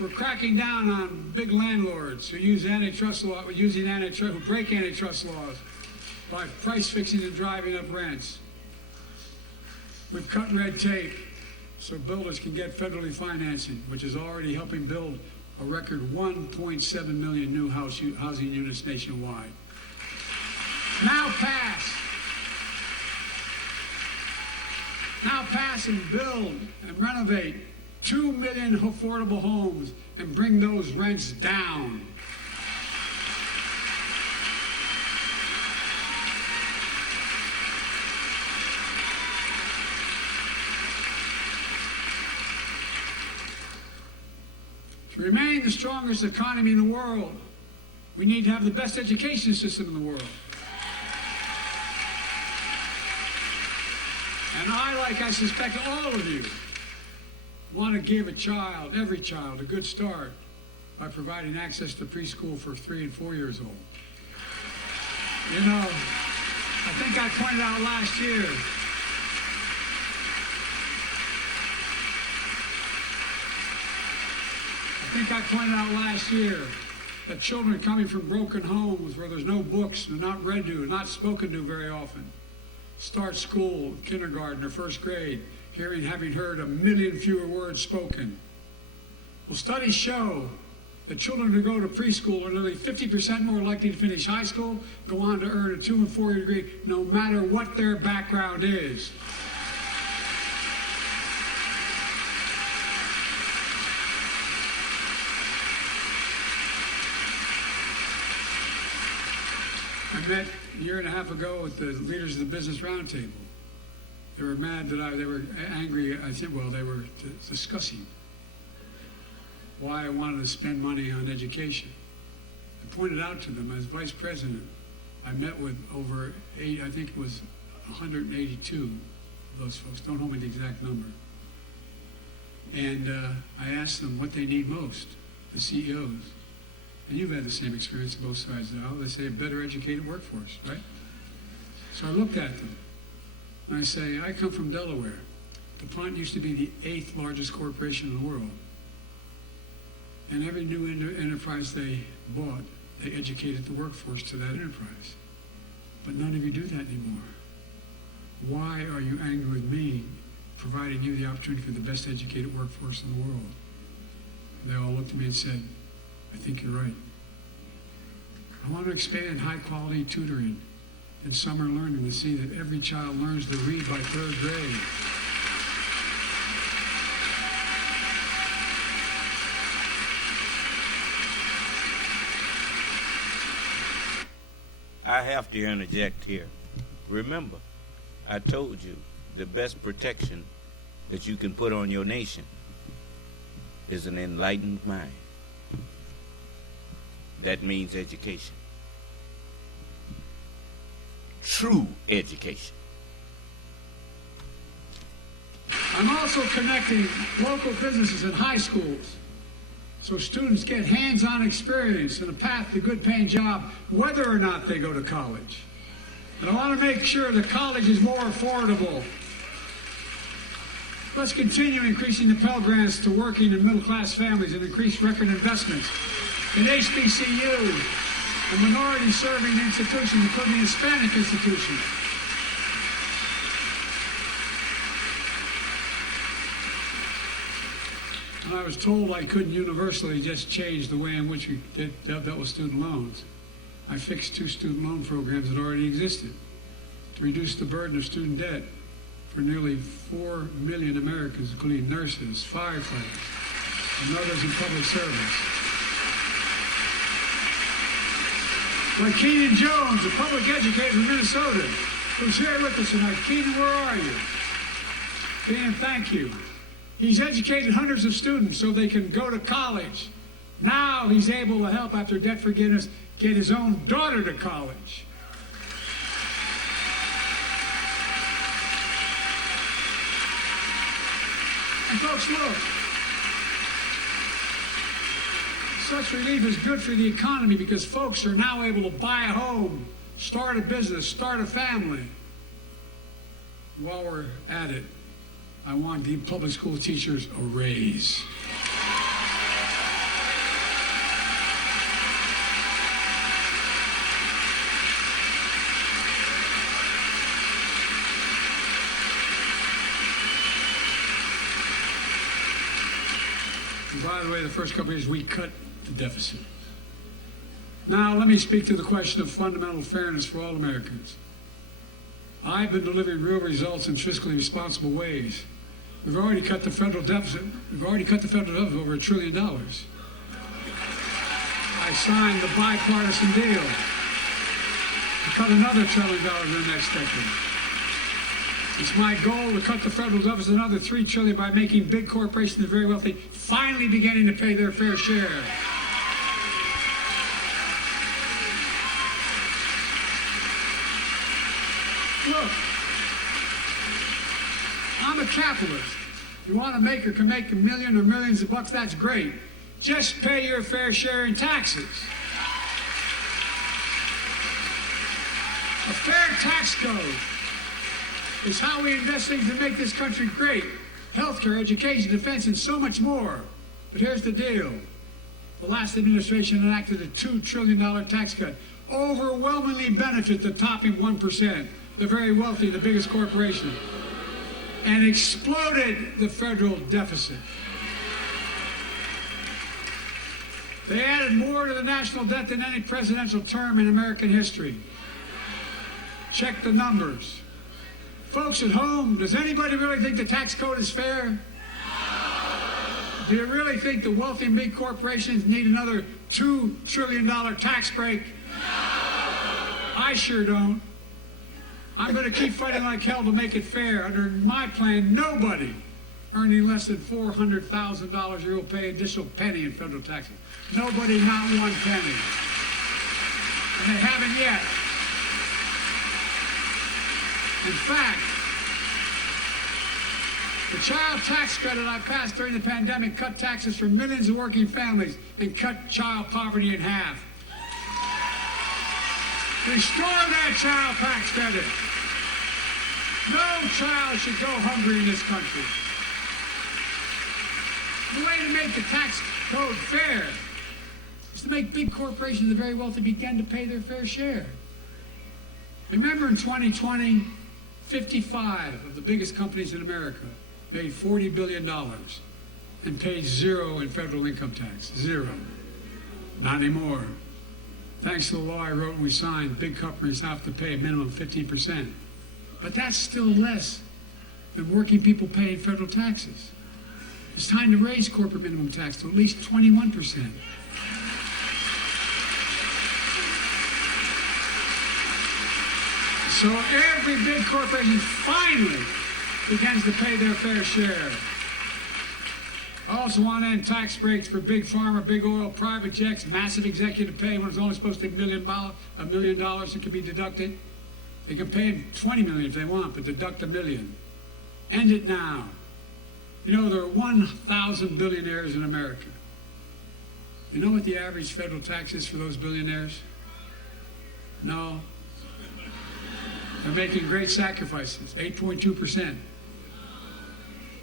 we're cracking down on big landlords who use antitrust law, who break antitrust laws by price fixing and driving up rents. We've cut red tape so builders can get federally financing, which is already helping build a record 1.7 million new housing units nationwide. Now pass and build and renovate 2 million affordable homes and bring those rents down. To remain the strongest economy in the world, we need to have the best education system in the world. And I suspect all of you, want to give every child, a good start by providing access to preschool for 3 and 4 years old. You know, I think I pointed out last year that children coming from broken homes where there's no books, they're not read to, not spoken to very often, start school, kindergarten, or first grade, having heard 1 million fewer words spoken. Well, studies show that children who go to preschool are nearly 50% more likely to finish high school, go on to earn a 2- and 4-year degree, no matter what their background is. I met a year and a half ago with the leaders of the Business Roundtable. They were mad that they were angry. I think, well, they were discussing why I wanted to spend money on education. I pointed out to them as vice president, I met with over I think it was 182 of those folks. Don't hold me to the exact number. And I asked them what they need most, the CEOs. And you've had the same experience on both sides of the aisle. They say a better educated workforce, right? So I looked at them. And I say, I come from Delaware. DuPont used to be the 8th largest corporation in the world. And every new enterprise they bought, they educated the workforce to that enterprise. But none of you do that anymore. Why are you angry with me providing you the opportunity for the best educated workforce in the world? And they all looked at me and said, I think you're right. I want to expand high-quality tutoring and summer learning to see that every child learns to read by 3rd grade. I have to interject here. Remember, I told you the best protection that you can put on your nation is an enlightened mind. That means education. True education. I'm also connecting local businesses and high schools so students get hands-on experience and a path to a good-paying job whether or not they go to college. And I want to make sure that college is more affordable. Let's continue increasing the Pell Grants to working and middle-class families and increase record investments in HBCUs and minority-serving institutions, including the Hispanic institutions. And I was told I couldn't universally just change the way in which we dealt with student loans. I fixed 2 student loan programs that already existed to reduce the burden of student debt for nearly 4 million Americans, including nurses, firefighters, and others in public service. Like Keenan Jones, a public educator from Minnesota, who's here with us tonight. Keenan, where are you? Keenan, thank you. He's educated hundreds of students so they can go to college. Now he's able to help, after debt forgiveness, get his own daughter to college. And folks, look. Such relief is good for the economy because folks are now able to buy a home, start a business, start a family. While we're at it, I want to give public school teachers a raise. And by the way, the first couple of years we cut the deficit. Now let me speak to the question of fundamental fairness for all Americans. I've been delivering real results in fiscally responsible ways. We've already cut the federal deficit. We've already cut the federal deficit over $1 trillion. I signed the bipartisan deal to cut another $1 trillion in the next decade. It's my goal to cut the federal deficit another $3 trillion by making big corporations and very wealthy finally beginning to pay their fair share. Look, I'm a capitalist. If you want to make or can make $1 million or millions of bucks, that's great. Just pay your fair share in taxes. A fair tax code is how we invest things to make this country great. Healthcare, education, defense, and so much more. But here's the deal. The last administration enacted a $2 trillion tax cut. Overwhelmingly benefit the topping 1%, the very wealthy, the biggest corporation, and exploded the federal deficit. They added more to the national debt than any presidential term in American history. Check the numbers. Folks at home, does anybody really think the tax code is fair? Do you really think the wealthy and big corporations need another $2 trillion tax break? I sure don't. I'm going to keep fighting like hell to make it fair. Under my plan, nobody earning less than $400,000 a year will pay an additional penny in federal taxes. Nobody, not one penny. And they haven't yet. In fact, the child tax credit I passed during the pandemic cut taxes for millions of working families and cut child poverty in half. Restore that child tax credit. No child should go hungry in this country. The way to make the tax code fair is to make big corporations, the very wealthy, begin to pay their fair share. Remember in 2020, 55 of the biggest companies in America made $40 billion and paid zero in federal income tax. Zero. Not anymore. Thanks to the law I wrote and we signed, big companies have to pay a minimum of 15%. But that's still less than working people pay in federal taxes. It's time to raise corporate minimum tax to at least 21%. So every big corporation finally begins to pay their fair share. I also want to end tax breaks for big pharma, big oil, private jets, massive executive pay when it's only supposed to be $1 million that can be deducted. They can pay $20 million if they want, but deduct $1 million. End it now. You know, there are 1,000 billionaires in America. You know what the average federal tax is for those billionaires? No. They're making great sacrifices, 8.2%.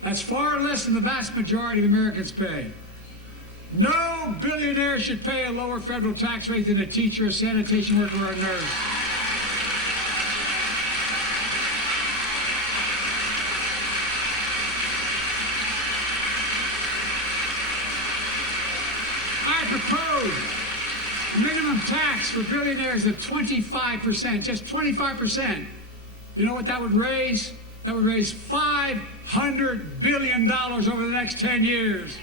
That's far less than the vast majority of Americans pay. No billionaire should pay a lower federal tax rate than a teacher, a sanitation worker, or a nurse. I propose a minimum tax for billionaires at 25%, just 25%. You know what that would raise? That would raise $500 billion over the next 10 years.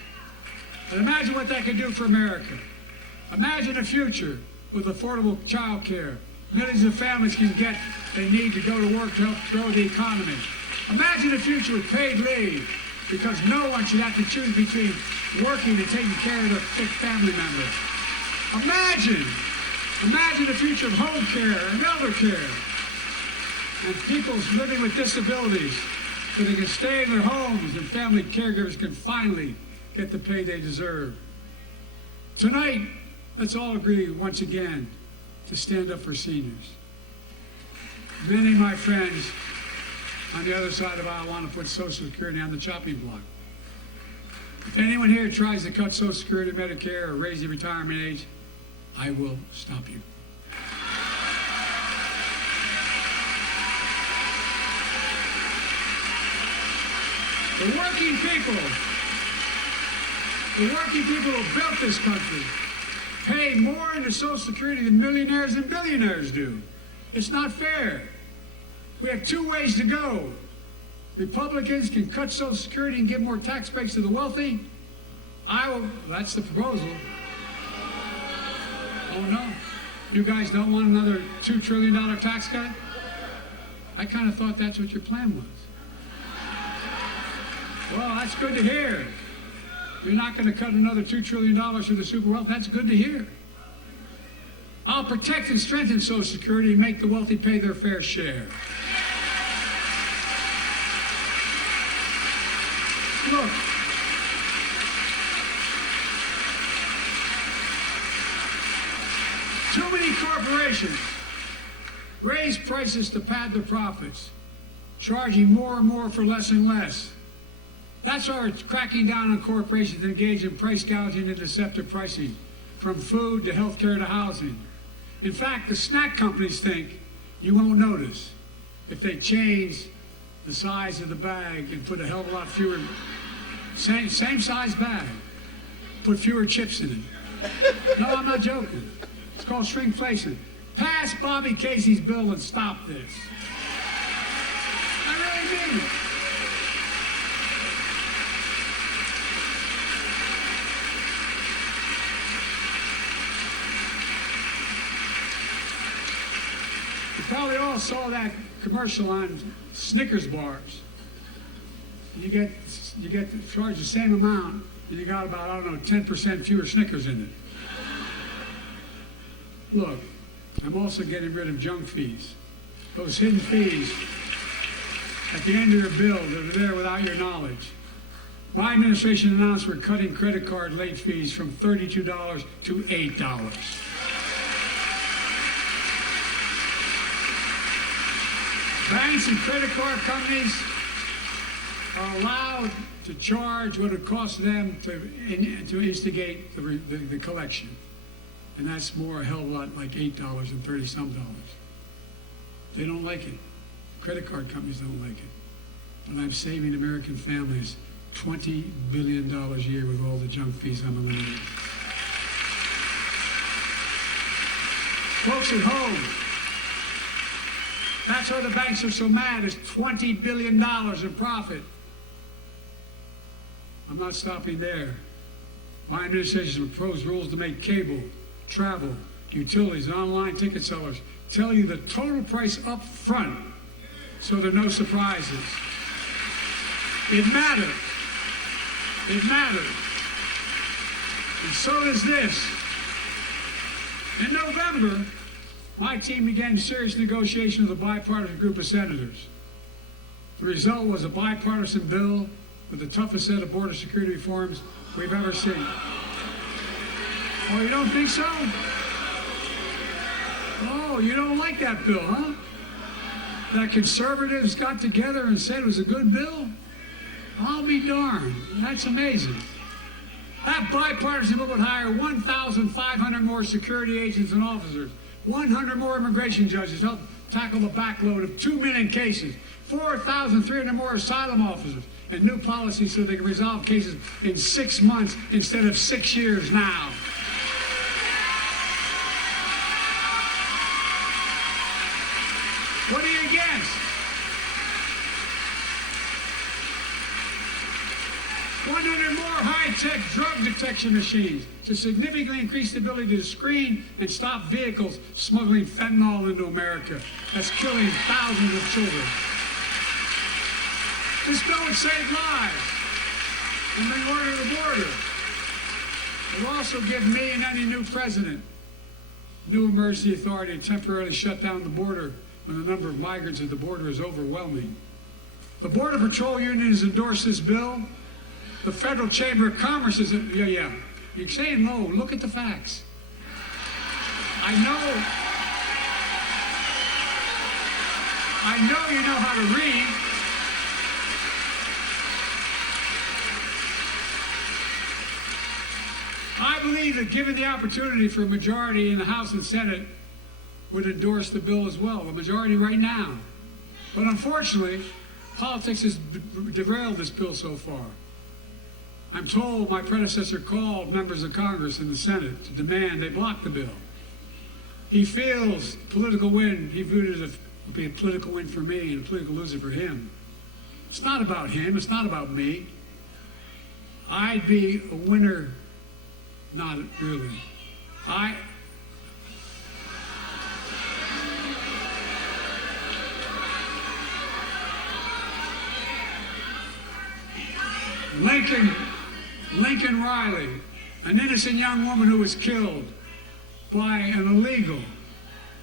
And imagine what that could do for America. Imagine a future with affordable child care. Millions of families can get they need to go to work to help grow the economy. Imagine a future with paid leave, because no one should have to choose between working and taking care of their sick family member. Imagine a future of home care and elder care, and people living with disabilities so they can stay in their homes and family caregivers can finally get the pay they deserve. Tonight, let's all agree once again to stand up for seniors. Many of my friends on the other side of the aisle want to put Social Security on the chopping block. If anyone here tries to cut Social Security, Medicare, or raise the retirement age, I will stop you. The working people who built this country pay more into Social Security than millionaires and billionaires do. It's not fair. We have two ways to go. Republicans can cut Social Security and give more tax breaks to the wealthy. That's the proposal. Oh no. You guys don't want another $2 trillion tax cut? I kind of thought that's what your plan was. Well, that's good to hear. You're not going to cut another $2 trillion for the super wealth. That's good to hear. I'll protect and strengthen Social Security and make the wealthy pay their fair share. Look, too many corporations raise prices to pad their profits, charging more and more for less and less. That's why we're cracking down on corporations that engage in price gouging and deceptive pricing, from food to healthcare to housing. In fact, the snack companies think you won't notice if they change the size of the bag and put a hell of a lot fewer, same size bag, put fewer chips in it. No, I'm not joking. It's called shrinkflation. Pass Bobby Casey's bill and stop this. I really mean it. You probably all saw that commercial on Snickers bars. You get charged the same amount, and you got about, I don't know, 10% fewer Snickers in it. Look, I'm also getting rid of junk fees. Those hidden fees at the end of your bill that are there without your knowledge. My administration announced we're cutting credit card late fees from $32 to $8. Banks and credit card companies are allowed to charge what it costs them to instigate the collection. And that's more a hell of a lot like $8 and 30-some dollars. They don't like it. Credit card companies don't like it. But I'm saving American families $20 billion a year with all the junk fees I'm eliminating. Folks at home, that's why the banks are so mad. It's $20 billion in profit. I'm not stopping there. My administration has proposed rules to make cable, travel, utilities, and online ticket sellers tell you the total price up front so there are no surprises. It matters. It matters. And so does this. In November, my team began serious negotiations with a bipartisan group of senators. The result was a bipartisan bill with the toughest set of border security reforms we've ever seen. Oh, you don't think so? Oh, you don't like that bill, huh? That conservatives got together and said it was a good bill? I'll be darned. That's amazing. That bipartisan bill would hire 1,500 more security agents and officers, 100 more immigration judges to help tackle the backload of 2 million cases, 4,300 more asylum officers, and new policies so they can resolve cases in 6 months instead of 6 years now. What are you against? 100 more high-tech drug detection machines to significantly increase the ability to screen and stop vehicles smuggling fentanyl into America. That's killing thousands of children. This bill would save lives and bring order to the border. It will also give me and any new president new emergency authority to temporarily shut down the border when the number of migrants at the border is overwhelming. The Border Patrol Union has endorsed this bill. The Federal Chamber of Commerce is, yeah. You're saying low. Look at the facts. I know you know how to read. I believe that given the opportunity for a majority in the House and Senate would endorse the bill as well, a majority right now. But unfortunately, politics has derailed this bill so far. I'm told my predecessor called members of Congress and the Senate to demand they block the bill. He feels political win, he viewed it as a political win for me and a political loser for him. It's not about him, it's not about me. I'd be a winner, not really. Lincoln Riley, an innocent young woman who was killed by an illegal.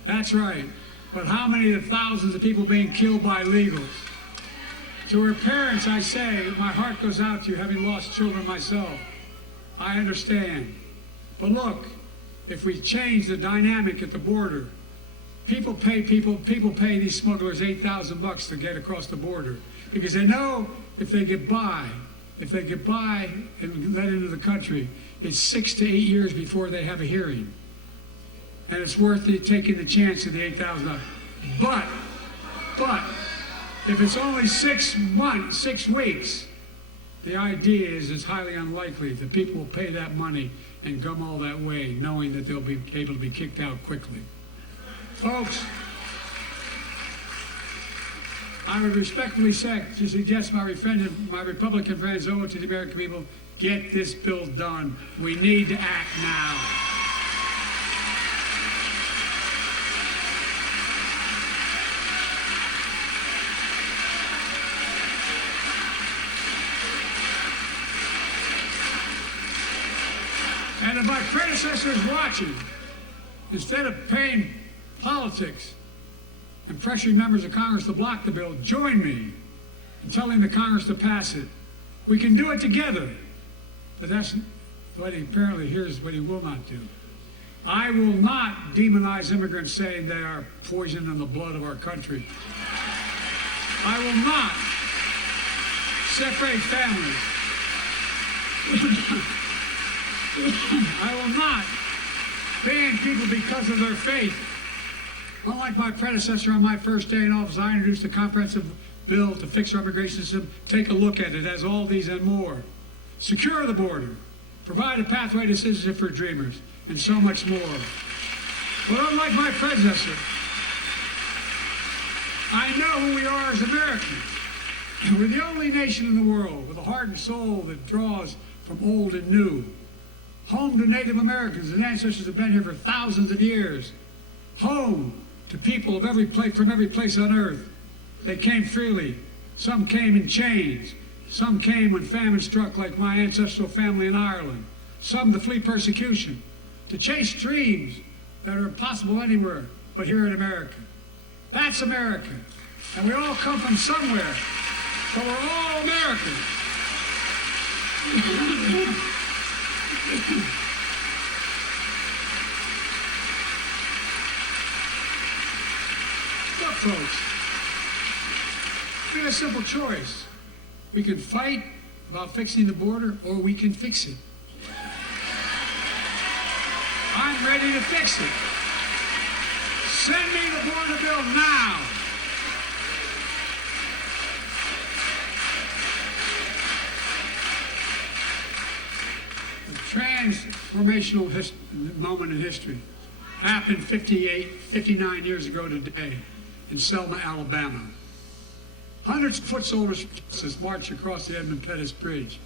That's right. But how many of the thousands of people being killed by illegals? To her parents, I say, my heart goes out to you, having lost children myself. I understand. But look, if we change the dynamic at the border, people pay these smugglers $8,000 to get across the border because they know if they get by and let into the country, it's 6 to 8 years before they have a hearing. And it's worth it taking the chance of the $8,000. But, if it's only 6 weeks, the idea is it's highly unlikely that people will pay that money and come all that way, knowing that they'll be able to be kicked out quickly. Folks, I would respectfully suggest my Republican friends owe it to the American people, get this bill done. We need to act now. if my predecessor is watching, instead of paying politics and pressuring members of Congress to block the bill, join me in telling the Congress to pass it. We can do it together. But that's what he apparently here's what he will not do. I will not demonize immigrants saying they are poison in the blood of our country. I will not separate families. I will not ban people because of their faith. Unlike my predecessor on my first day in office, I introduced a comprehensive bill to fix our immigration system. Take a look at it. It has all these and more. Secure the border. Provide a pathway to citizenship for dreamers. And so much more. But unlike my predecessor, I know who we are as Americans. We're the only nation in the world with a heart and soul that draws from old and new. Home to Native Americans and ancestors have been here for thousands of years. Home to people of every place, from every place on earth. They came freely. Some came in chains. Some came when famine struck, like my ancestral family in Ireland. Some to flee persecution, to chase dreams that are impossible anywhere but here in America. That's America. And we all come from somewhere, but we're all Americans. Look, folks, we have a simple choice. We can fight about fixing the border, or we can fix it. I'm ready to fix it. Send me the border bill now. A transformational moment in history happened 59 years ago today in Selma, Alabama. Hundreds of foot soldiers marched across the Edmund Pettus Bridge,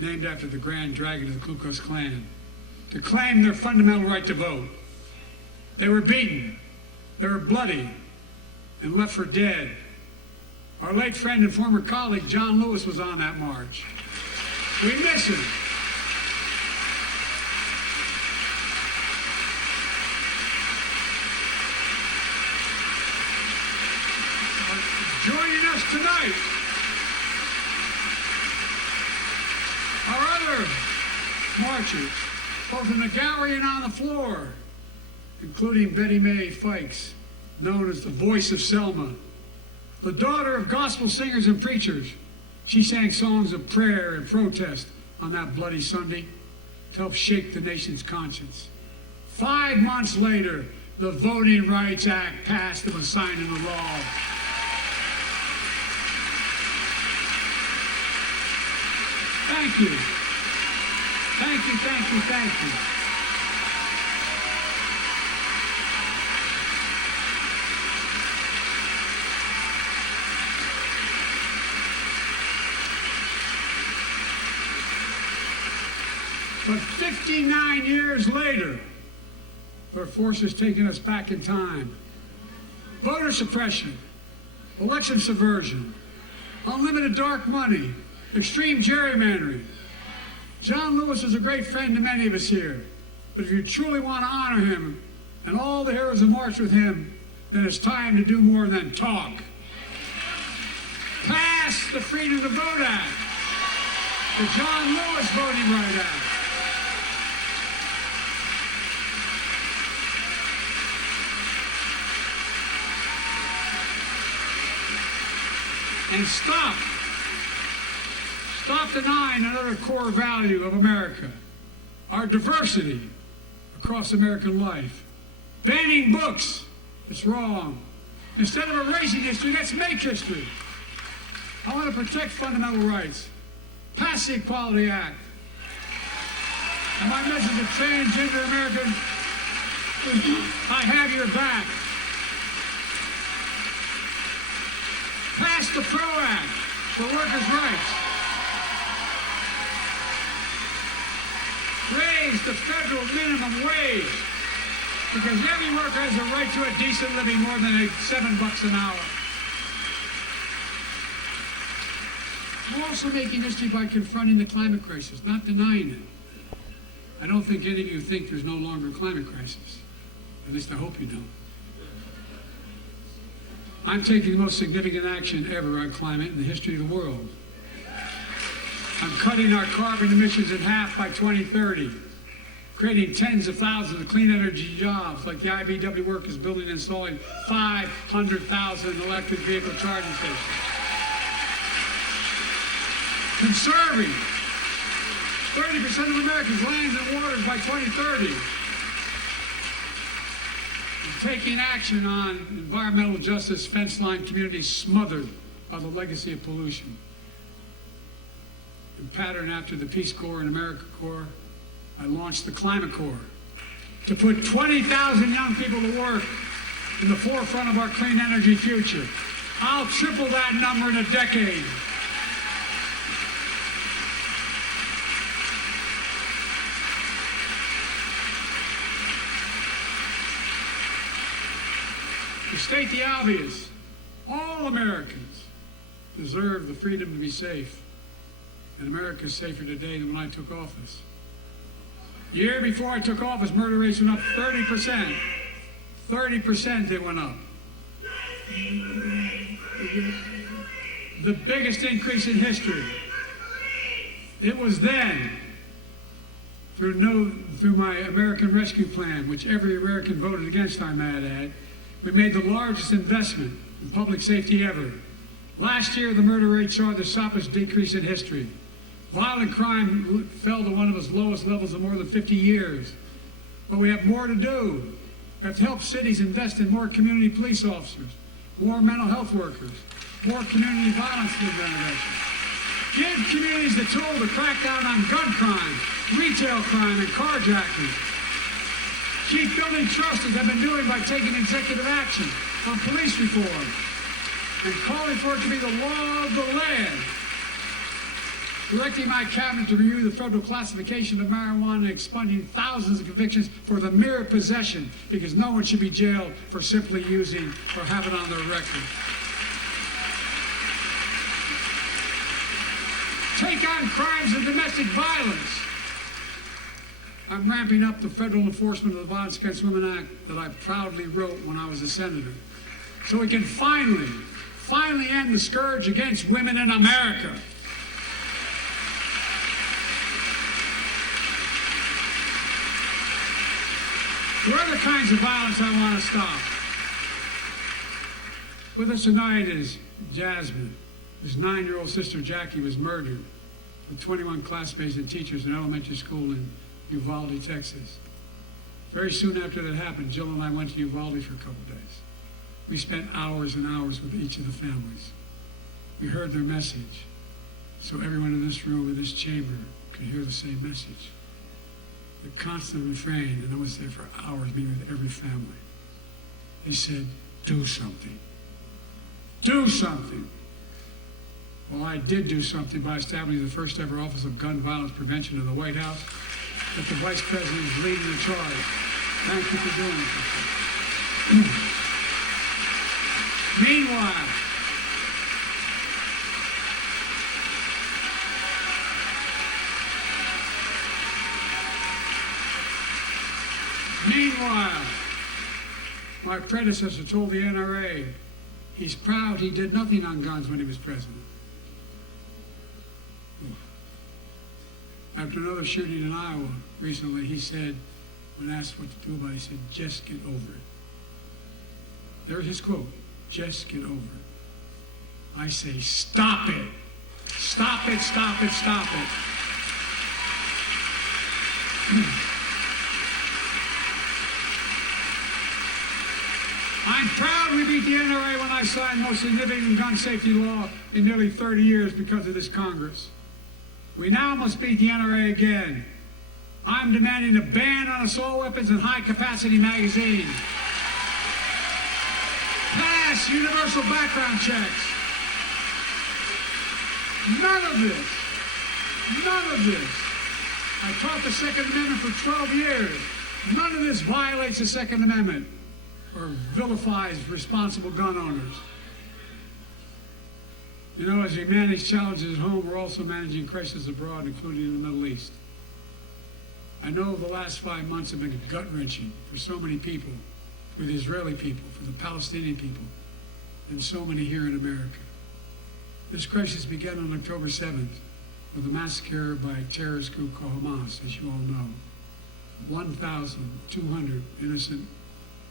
named after the Grand Dragon of the Ku Klux Klan, to claim their fundamental right to vote. They were beaten, they were bloody, and left for dead. Our late friend and former colleague, John Lewis, was on that march. We miss him. Joining us tonight are other marchers, both in the gallery and on the floor, including Betty Mae Fikes, known as the voice of Selma, the daughter of gospel singers and preachers. She sang songs of prayer and protest on that bloody Sunday to help shake the nation's conscience. 5 months later, the Voting Rights Act passed and was signed into law. Thank you. Thank you, thank you, thank you. But 59 years later, our forces taking us back in time. Voter suppression, election subversion, unlimited dark money, extreme gerrymandering. John Lewis is a great friend to many of us here. But if you truly want to honor him and all the heroes who marched with him, then it's time to do more than talk. Pass the Freedom to Vote Act, the John Lewis Voting Rights Act. And stop denying another core value of America, our diversity across American life. Banning books, it's wrong. Instead of erasing history, let's make history. I want to protect fundamental rights. Pass the Equality Act. And my message to transgender Americans, I have your back. Pass the PRO Act for workers' rights. Raise the federal minimum wage, because every worker has a right to a decent living, more than $7 an hour. We're also making history by confronting the climate crisis, not denying it. I don't think any of you think there's no longer a climate crisis. At least I hope you don't. I'm taking the most significant action ever on climate in the history of the world. I'm cutting our carbon emissions in half by 2030, creating tens of thousands of clean energy jobs like the IBEW work is building and installing 500,000 electric vehicle charging stations. Conserving 30% of America's lands and waters by 2030. And taking action on environmental justice, fence line communities smothered by the legacy of pollution. In pattern after the Peace Corps and AmeriCorps, I launched the Climate Corps to put 20,000 young people to work in the forefront of our clean energy future. I'll triple that number in a decade. To state the obvious, all Americans deserve the freedom to be safe. And America is safer today than when I took office. The year before I took office, murder rates went up 30%. 30% they went up. The biggest increase in history. It was then, through my American Rescue Plan, which every American voted against, I might add, we made the largest investment in public safety ever. Last year, the murder rate saw the sharpest decrease in history. Violent crime fell to one of its lowest levels in more than 50 years. But we have more to do. We have to help cities invest in more community police officers, more mental health workers, more community violence intervention. Give communities the tool to crack down on gun crime, retail crime, and carjacking. Keep building trust as I've been doing by taking executive action on police reform and calling for it to be the law of the land. Directing my cabinet to review the federal classification of marijuana and expunging thousands of convictions for the mere possession, because no one should be jailed for simply using or have it on their record. Take on crimes of domestic violence. I'm ramping up the Federal Enforcement of the Violence Against Women Act that I proudly wrote when I was a senator, so we can finally end the scourge against women in America. There are other kinds of violence I want to stop. With us tonight is Jasmine, whose 9-year-old sister Jackie was murdered with 21 classmates and teachers in elementary school in Uvalde, Texas. Very soon after that happened, Jill and I went to Uvalde for a couple days. We spent hours and hours with each of the families. We heard their message, so everyone in this room, in this chamber, could hear the same message. The constant refrain, and I was there for hours meeting with every family. They said, do something. Do something. Well, I did do something by establishing the first ever Office of Gun Violence Prevention in the White House, that the Vice President is leading the charge. Thank you for doing it. Meanwhile, my predecessor told the NRA he's proud he did nothing on guns when he was president. After another shooting in Iowa recently, he said, when asked what to do about it, he said, just get over it. There's his quote, just get over it. I say, stop it. Stop it, stop it, stop it. I'm proud we beat the NRA when I signed the most significant gun safety law in nearly 30 years because of this Congress. We now must beat the NRA again. I'm demanding a ban on assault weapons and high-capacity magazines. Pass universal background checks. None of this. I taught the Second Amendment for 12 years. None of this violates the Second Amendment or vilifies responsible gun owners. You know, as we manage challenges at home, we're also managing crises abroad, including in the Middle East. I know the last 5 months have been gut-wrenching for so many people, for the Israeli people, for the Palestinian people, and so many here in America. This crisis began on October 7th with a massacre by a terrorist group called Hamas, as you all know. 1,200 innocent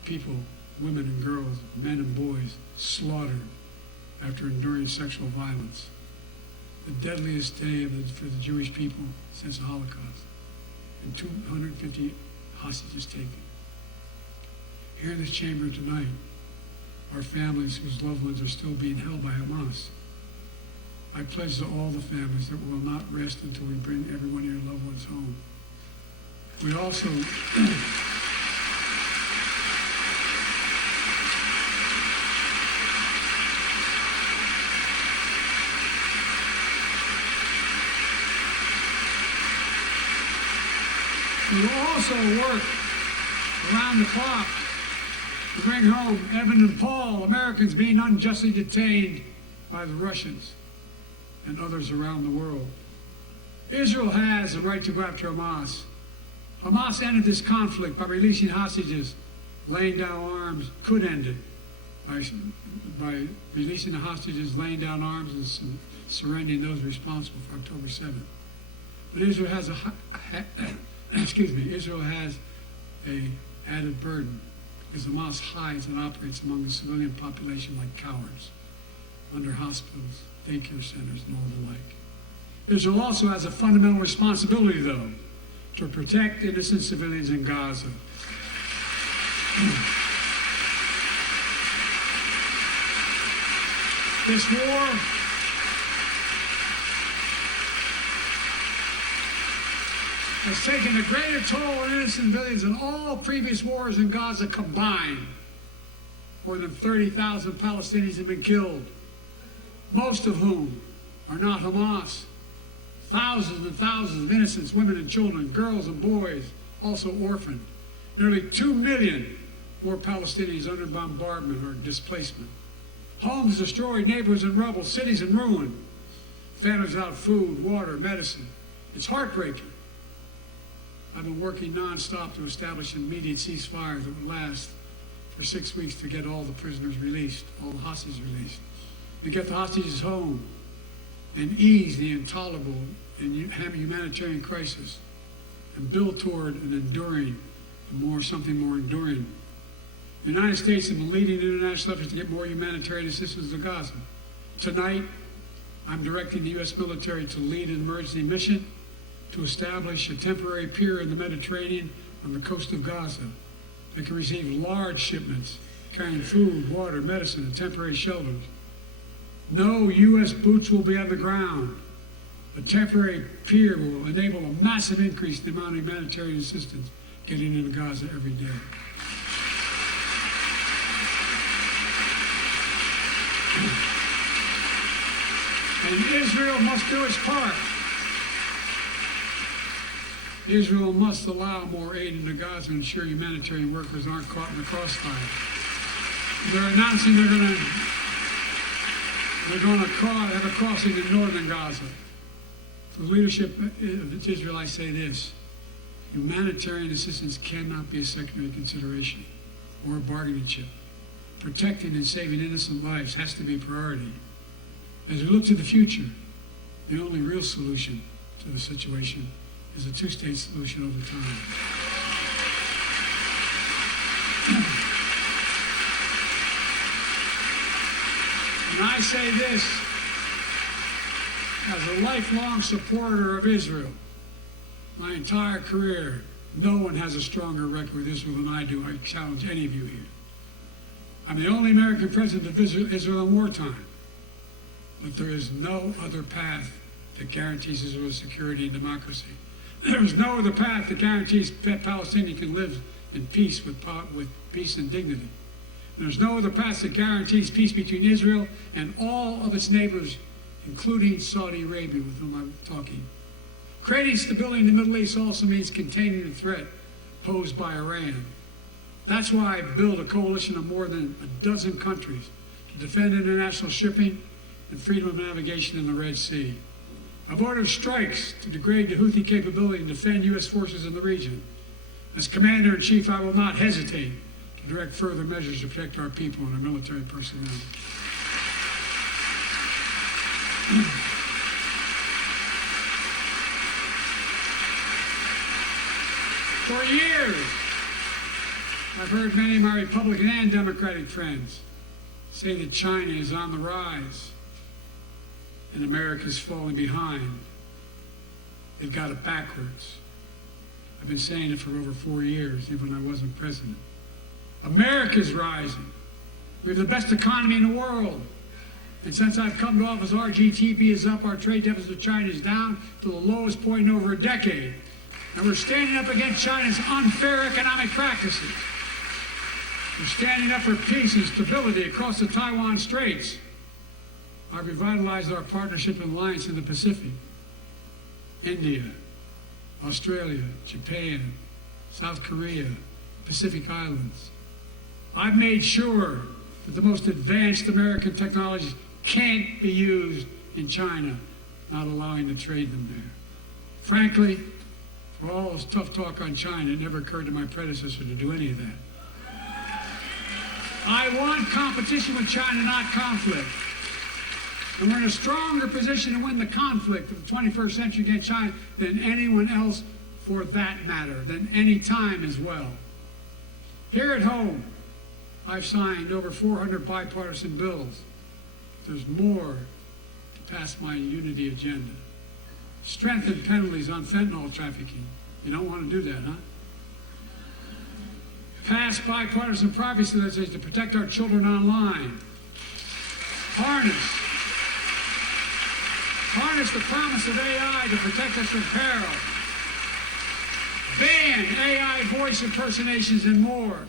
people, women and girls, men and boys, slaughtered after enduring sexual violence. The deadliest day for the Jewish people since the Holocaust. And 250 hostages taken. Here in this chamber tonight are families whose loved ones are still being held by Hamas. I pledge to all the families that we will not rest until we bring every one of your loved ones home. We also we will also work around the clock to bring home Evan and Paul, Americans being unjustly detained by the Russians and others around the world. Israel has the right to go after Hamas. Hamas ended this conflict by releasing hostages, laying down arms, could end it by releasing the hostages, laying down arms, and surrendering those responsible for October 7th. But Israel has Israel has a added burden because Hamas hides and operates among the civilian population like cowards, under hospitals, daycare centers, and all the like. Israel also has a fundamental responsibility, though, to protect innocent civilians in Gaza. This war has taken a greater toll on innocent civilians than all previous wars in Gaza combined. More than 30,000 Palestinians have been killed, most of whom are not Hamas. Thousands and thousands of innocents, women and children, girls and boys, also orphaned. Nearly 2 million more Palestinians under bombardment or displacement. Homes destroyed, neighborhoods in rubble, cities in ruin. Families without food, water, medicine. It's heartbreaking. I've been working nonstop to establish an immediate ceasefire that would last for 6 weeks to get all the prisoners released, all the hostages released, to get the hostages home and ease the intolerable and humanitarian crisis and build toward an enduring, something more enduring. The United States has been leading international efforts to get more humanitarian assistance to Gaza. Tonight, I'm directing the U.S. military to lead an emergency mission to establish a temporary pier in the Mediterranean on the coast of Gaza that can receive large shipments carrying food, water, medicine, and temporary shelters. No U.S. boots will be on the ground. A temporary pier will enable a massive increase in the amount of humanitarian assistance getting into Gaza every day. And Israel must do its part. Israel must allow more aid into Gaza to ensure humanitarian workers aren't caught in the crossfire. They're announcing they're going to have a crossing in northern Gaza. For the leadership of Israel, I say this: humanitarian assistance cannot be a secondary consideration or a bargaining chip. Protecting and saving innocent lives has to be a priority. As we look to the future, the only real solution to the situation is a two-state solution over time. And I say this as a lifelong supporter of Israel. My entire career, no one has a stronger record with Israel than I do. I challenge any of you here. I'm the only American president of Israel in wartime. But there is no other path that guarantees Israel's security and democracy. There is no other path that guarantees that Palestinians can live in peace with peace and dignity. There's no other path that guarantees peace between Israel and all of its neighbors, including Saudi Arabia, with whom I'm talking. Creating stability in the Middle East also means containing the threat posed by Iran. That's why I built a coalition of more than a dozen countries to defend international shipping and freedom of navigation in the Red Sea. I've ordered strikes to degrade the Houthi capability and defend U.S. forces in the region. As Commander-in-Chief, I will not hesitate to direct further measures to protect our people and our military personnel. For years, I've heard many of my Republican and Democratic friends say that China is on the rise and America's falling behind. They've got it backwards. I've been saying it for over 4 years, even when I wasn't president. America's rising. We have the best economy in the world. And since I've come to office, our GDP is up, our trade deficit with China is down to the lowest point in over a decade. And we're standing up against China's unfair economic practices. We're standing up for peace and stability across the Taiwan Straits. I've revitalized our partnership and alliance in the Pacific. India, Australia, Japan, South Korea, Pacific Islands. I've made sure that the most advanced American technologies can't be used in China, not allowing to trade them there. Frankly, for all this tough talk on China, it never occurred to my predecessor to do any of that. I want competition with China, not conflict. And we're in a stronger position to win the conflict of the 21st century against China than anyone else, for that matter, than any time as well. Here at home, I've signed over 400 bipartisan bills. There's more to pass my unity agenda. Strengthen penalties on fentanyl trafficking. You don't want to do that, huh? Pass bipartisan privacy legislation to protect our children online. Harness the promise of AI to protect us from peril. Ban AI voice impersonations and more.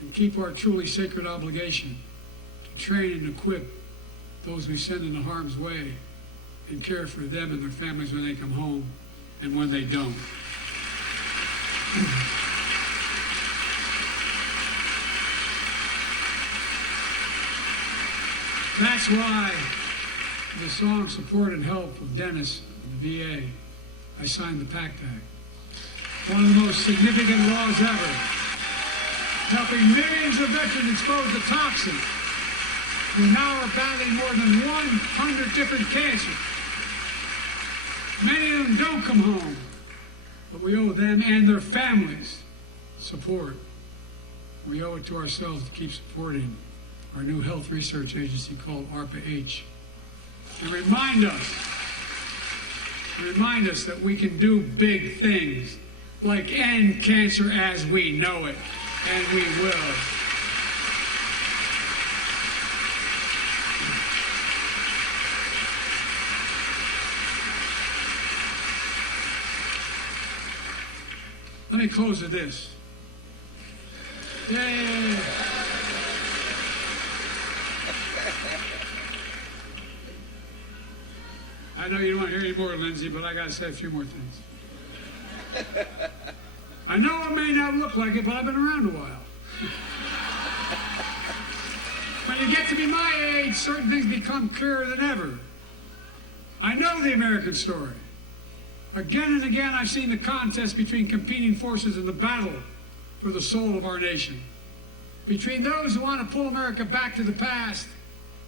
And keep our truly sacred obligation to train and equip those we send into harm's way and care for them and their families when they come home and when they don't. That's why the song Support and Help of Dennis of the VA, I signed the PACT Act. One of the most significant laws ever, helping millions of veterans exposed to toxins who now are battling more than 100 different cancers. Many of them don't come home, but we owe them and their families support. We owe it to ourselves to keep supporting our new health research agency called ARPA-H. And remind us that we can do big things, like end cancer as we know it, and we will. Let me close with this. Yay! I know you don't want to hear any more, Lindsay, but I got to say a few more things. I know it may not look like it, but I've been around a while. When you get to be my age, certain things become clearer than ever. I know the American story. Again and again, I've seen the contest between competing forces in the battle for the soul of our nation. Between those who want to pull America back to the past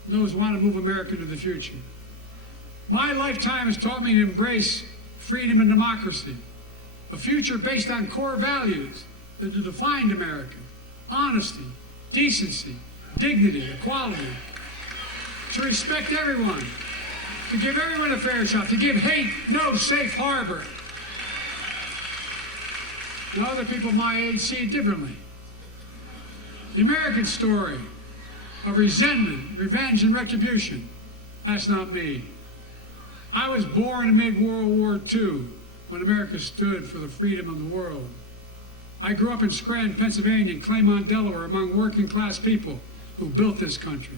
and those who want to move America to the future. My lifetime has taught me to embrace freedom and democracy, a future based on core values that have defined America: honesty, decency, dignity, equality, to respect everyone, to give everyone a fair shot, to give hate no safe harbor. Now, other people my age see it differently. The American story of resentment, revenge, and retribution, that's not me. I was born amid World War II, when America stood for the freedom of the world. I grew up in Scranton, Pennsylvania, and Claymont, Delaware, among working class people who built this country.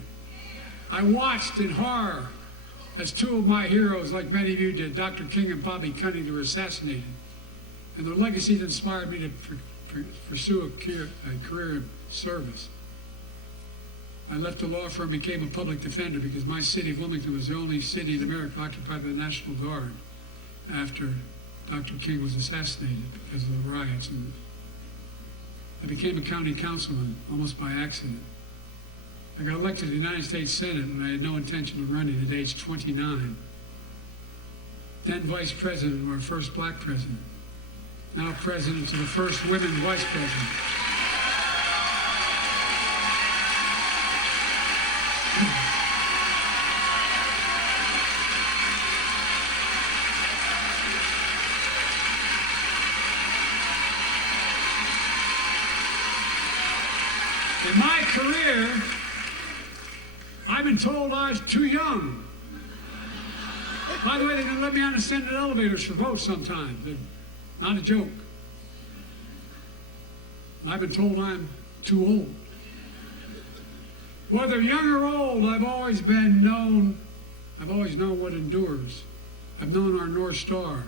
I watched in horror as two of my heroes, like many of you did, Dr. King and Bobby Cunningham, were assassinated. And their legacies inspired me to pursue a career of service. I left the law firm and became a public defender because my city of Wilmington was the only city in America occupied by the National Guard after Dr. King was assassinated because of the riots. And I became a county councilman almost by accident. I got elected to the United States Senate when I had no intention of running at age 29. Then vice president of our first black president. Now president to the first women vice president. In my career, I've been told I was too young. By the way, they didn't let me on the Senate elevators for votes sometimes. Not a joke. And I've been told I'm too old. Whether young or old, I've always known what endures. I've known our North Star.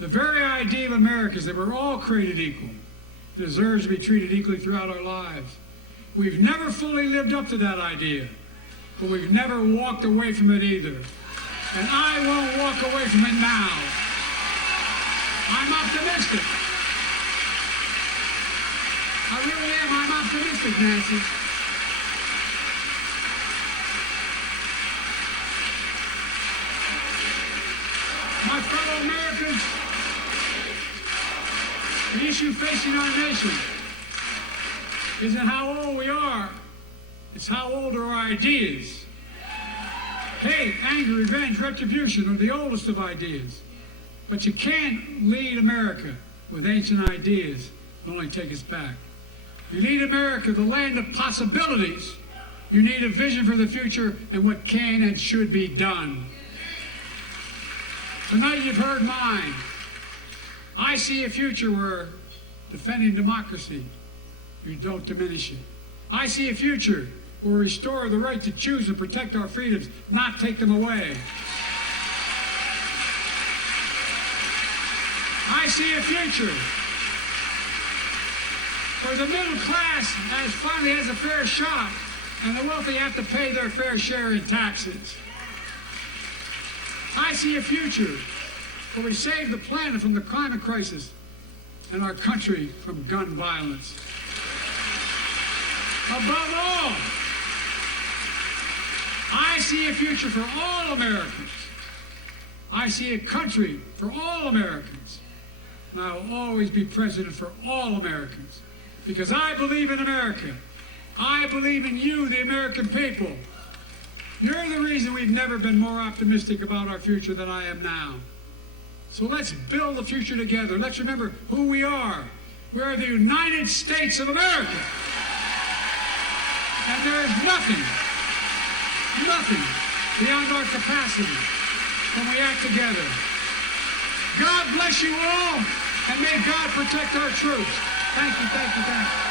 The very idea of America is that we're all created equal. It deserves to be treated equally throughout our lives. We've never fully lived up to that idea, but we've never walked away from it either. And I won't walk away from it now. I'm optimistic. I really am. I'm optimistic, Nancy. My fellow Americans, the issue facing our nation isn't how old we are, it's how old are our ideas. Hate, anger, revenge, retribution are the oldest of ideas. But you can't lead America with ancient ideas. It'll only take us back. You lead America, the land of possibilities. You need a vision for the future and what can and should be done. Tonight you've heard mine. I see a future where defending democracy, you don't diminish it. I see a future where we restore the right to choose and protect our freedoms, not take them away. I see a future where the middle class finally has a fair shot and the wealthy have to pay their fair share in taxes. I see a future where we save the planet from the climate crisis and our country from gun violence. Above all, I see a future for all Americans. I see a country for all Americans. And I will always be president for all Americans because I believe in America. I believe in you, the American people. You're the reason we've never been more optimistic about our future than I am now. So let's build the future together. Let's remember who we are. We are the United States of America. And there is nothing beyond our capacity when we act together. God bless you all, and may God protect our troops. Thank you, thank you, thank you.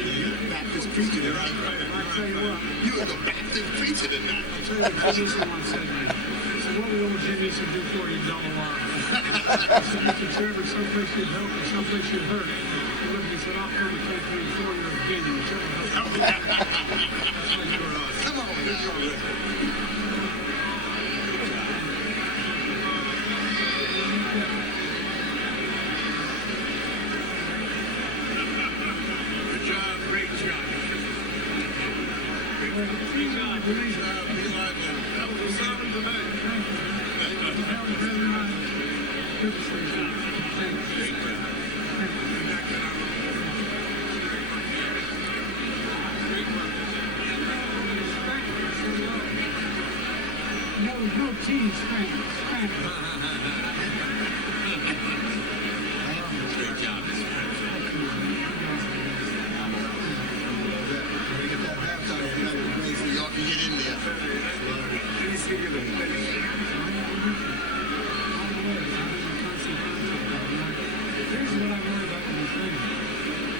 You Baptist preacher tonight. I tell you what. You are the Baptist preacher tonight. I'll tell you what Jimmy once said to me. He said, what would old Jimmy used to do for you, double R? He said, Mr. Chairman, someplace you'd help and someplace you'd hurt. He looked at me and said, I'll come to campaign for you again. You Come on, let's go. Good job, great job. Great job. That was a sermon tonight. Great job. No teams, Frank. Great job, Mr. So y'all can get in there. Here's what I worry about with the thing.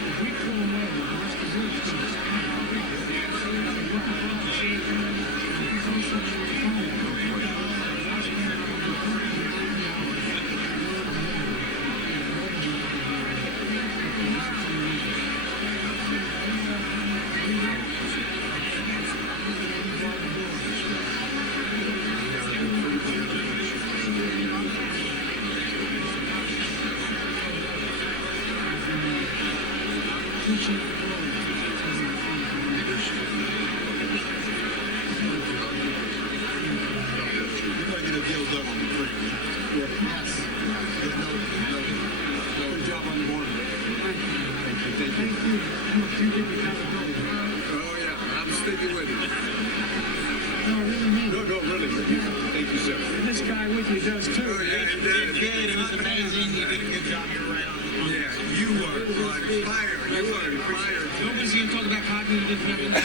If we pull away, the rest of the world's going to This guy with you does too. Oh, yeah, he did. Good. It was amazing. You did a good job. You're right on. Yeah, you were on fire. You were on fire. Nobody's going to talk about cognitive development.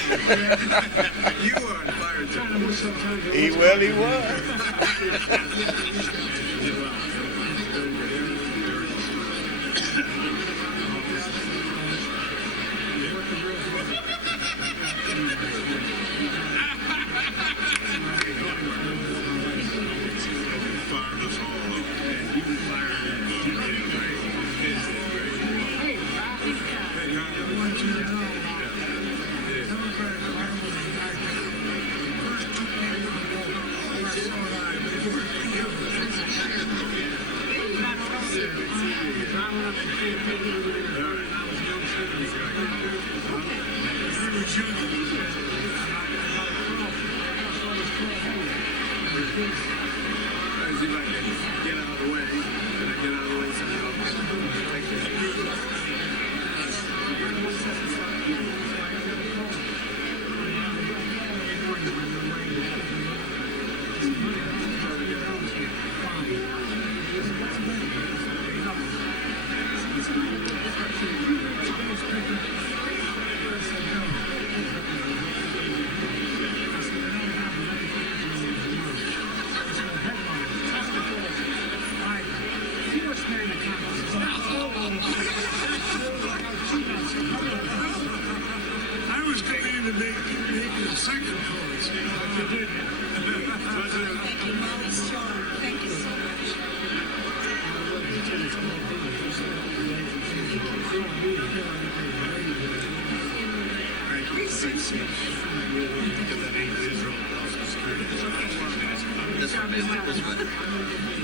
You were on fire, too. He was.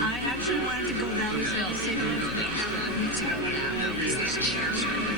I actually wanted to go down this hill, say hello to the camera. These chairs are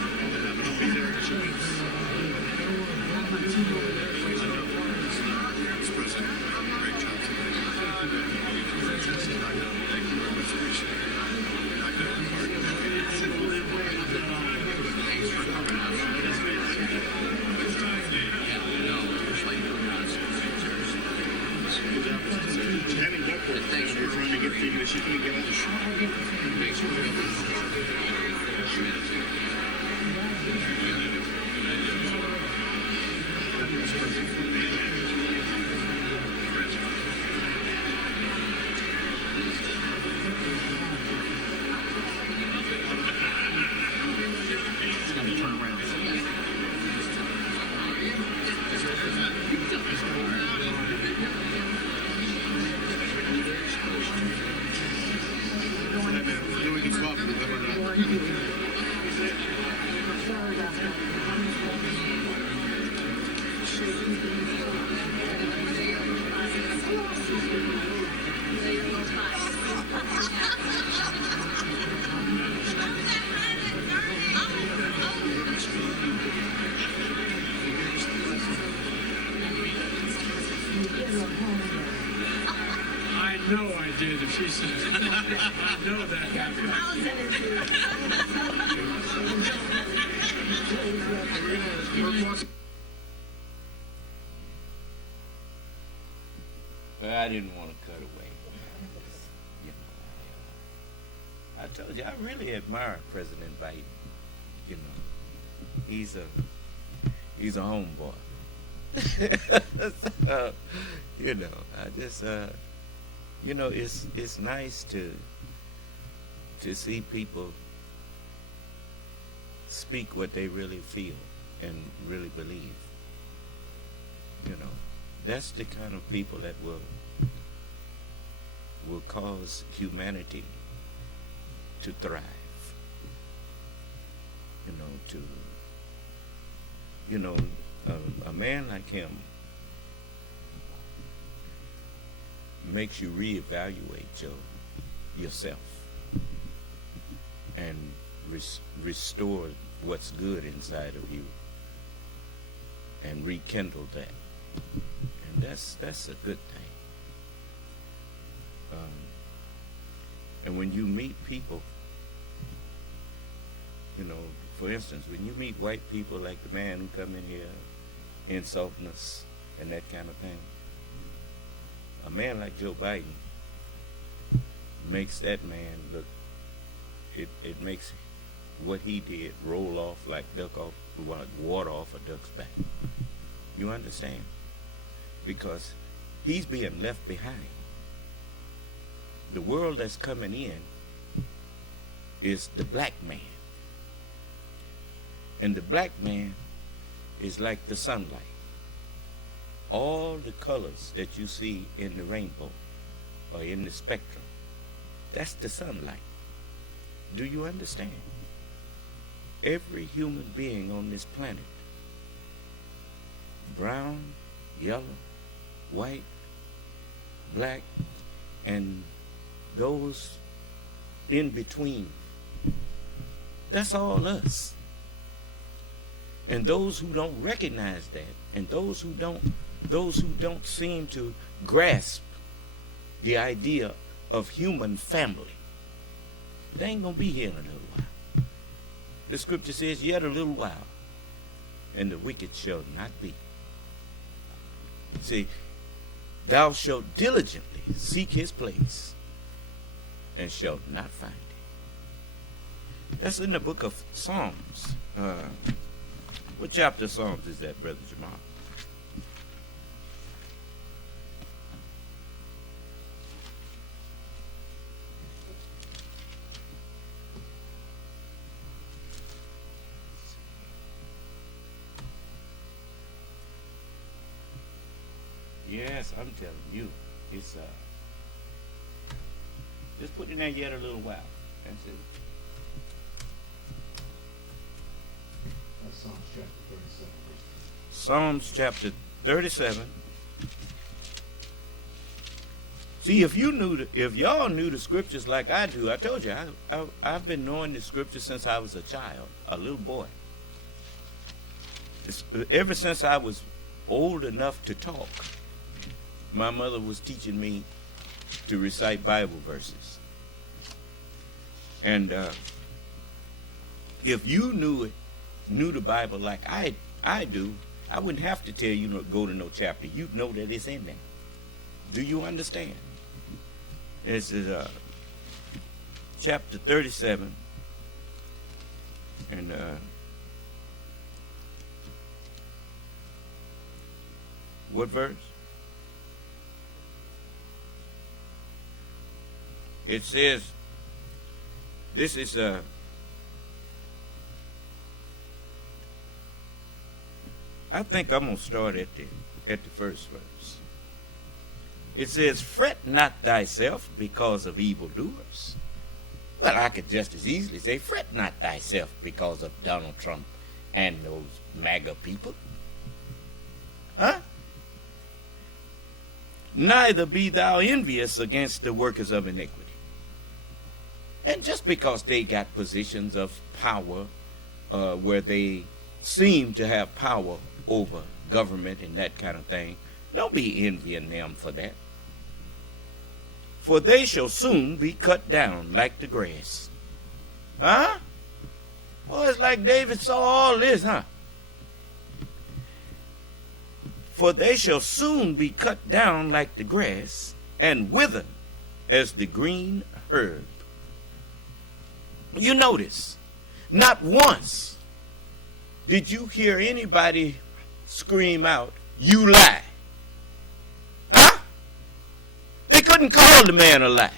I know I did if she said it. I know that happened. But I didn't want to cut away. You know, I told you I really admire President Biden. You know, he's a homeboy. So, you know, I just you know, it's nice to see people speak what they really feel and really believe. You know, that's the kind of people that will cause humanity to thrive. A man like him makes you reevaluate yourself and restore what's good inside of you and rekindle that. And that's a good thing. And when you meet people, you know, for instance, when you meet white people like the man who come in here insulting us and that kind of thing, a man like Joe Biden makes that man look, it makes what he did roll off like water off a duck's back. You understand? Because he's being left behind. The world that's coming in is the black man. And the black man is like the sunlight. All the colors that you see in the rainbow or in the spectrum, that's the sunlight. Do you understand? Every human being on this planet, brown, yellow, white, black, and those in between, that's all us. And those who don't recognize that, and those who don't seem to grasp the idea of human family, they ain't gonna be here in a little while. The scripture says, yet a little while, and the wicked shall not be. See, thou shalt diligently seek his place, and shalt not find it. That's in the book of Psalms. What chapter of Psalms is that, Brother Jamal? Yes, I'm telling you, it's just put in there yet a little while. That's it. That's Psalms chapter 37. Psalms chapter 37. See, if y'all knew the scriptures like I do, I told you I've been knowing the scriptures since I was a child, a little boy. Ever since I was old enough to talk, my mother was teaching me to recite Bible verses. And if you knew the Bible like I do, I wouldn't have to tell you to go to no chapter. You'd know that it's in there. Do you understand? This is chapter 37, and what verse? It says, this is I think I'm going to start at the first verse. It says, fret not thyself because of evildoers. Well, I could just as easily say, fret not thyself because of Donald Trump and those MAGA people. Huh? Neither be thou envious against the workers of iniquity. And just because they got positions of power where they seem to have power over government and that kind of thing, don't be envying them for that. For they shall soon be cut down like the grass. Huh? Well, it's like David saw all this, huh? For they shall soon be cut down like the grass and wither as the green herb. You notice, not once did you hear anybody scream out, "You lie." Huh? They couldn't call the man a lie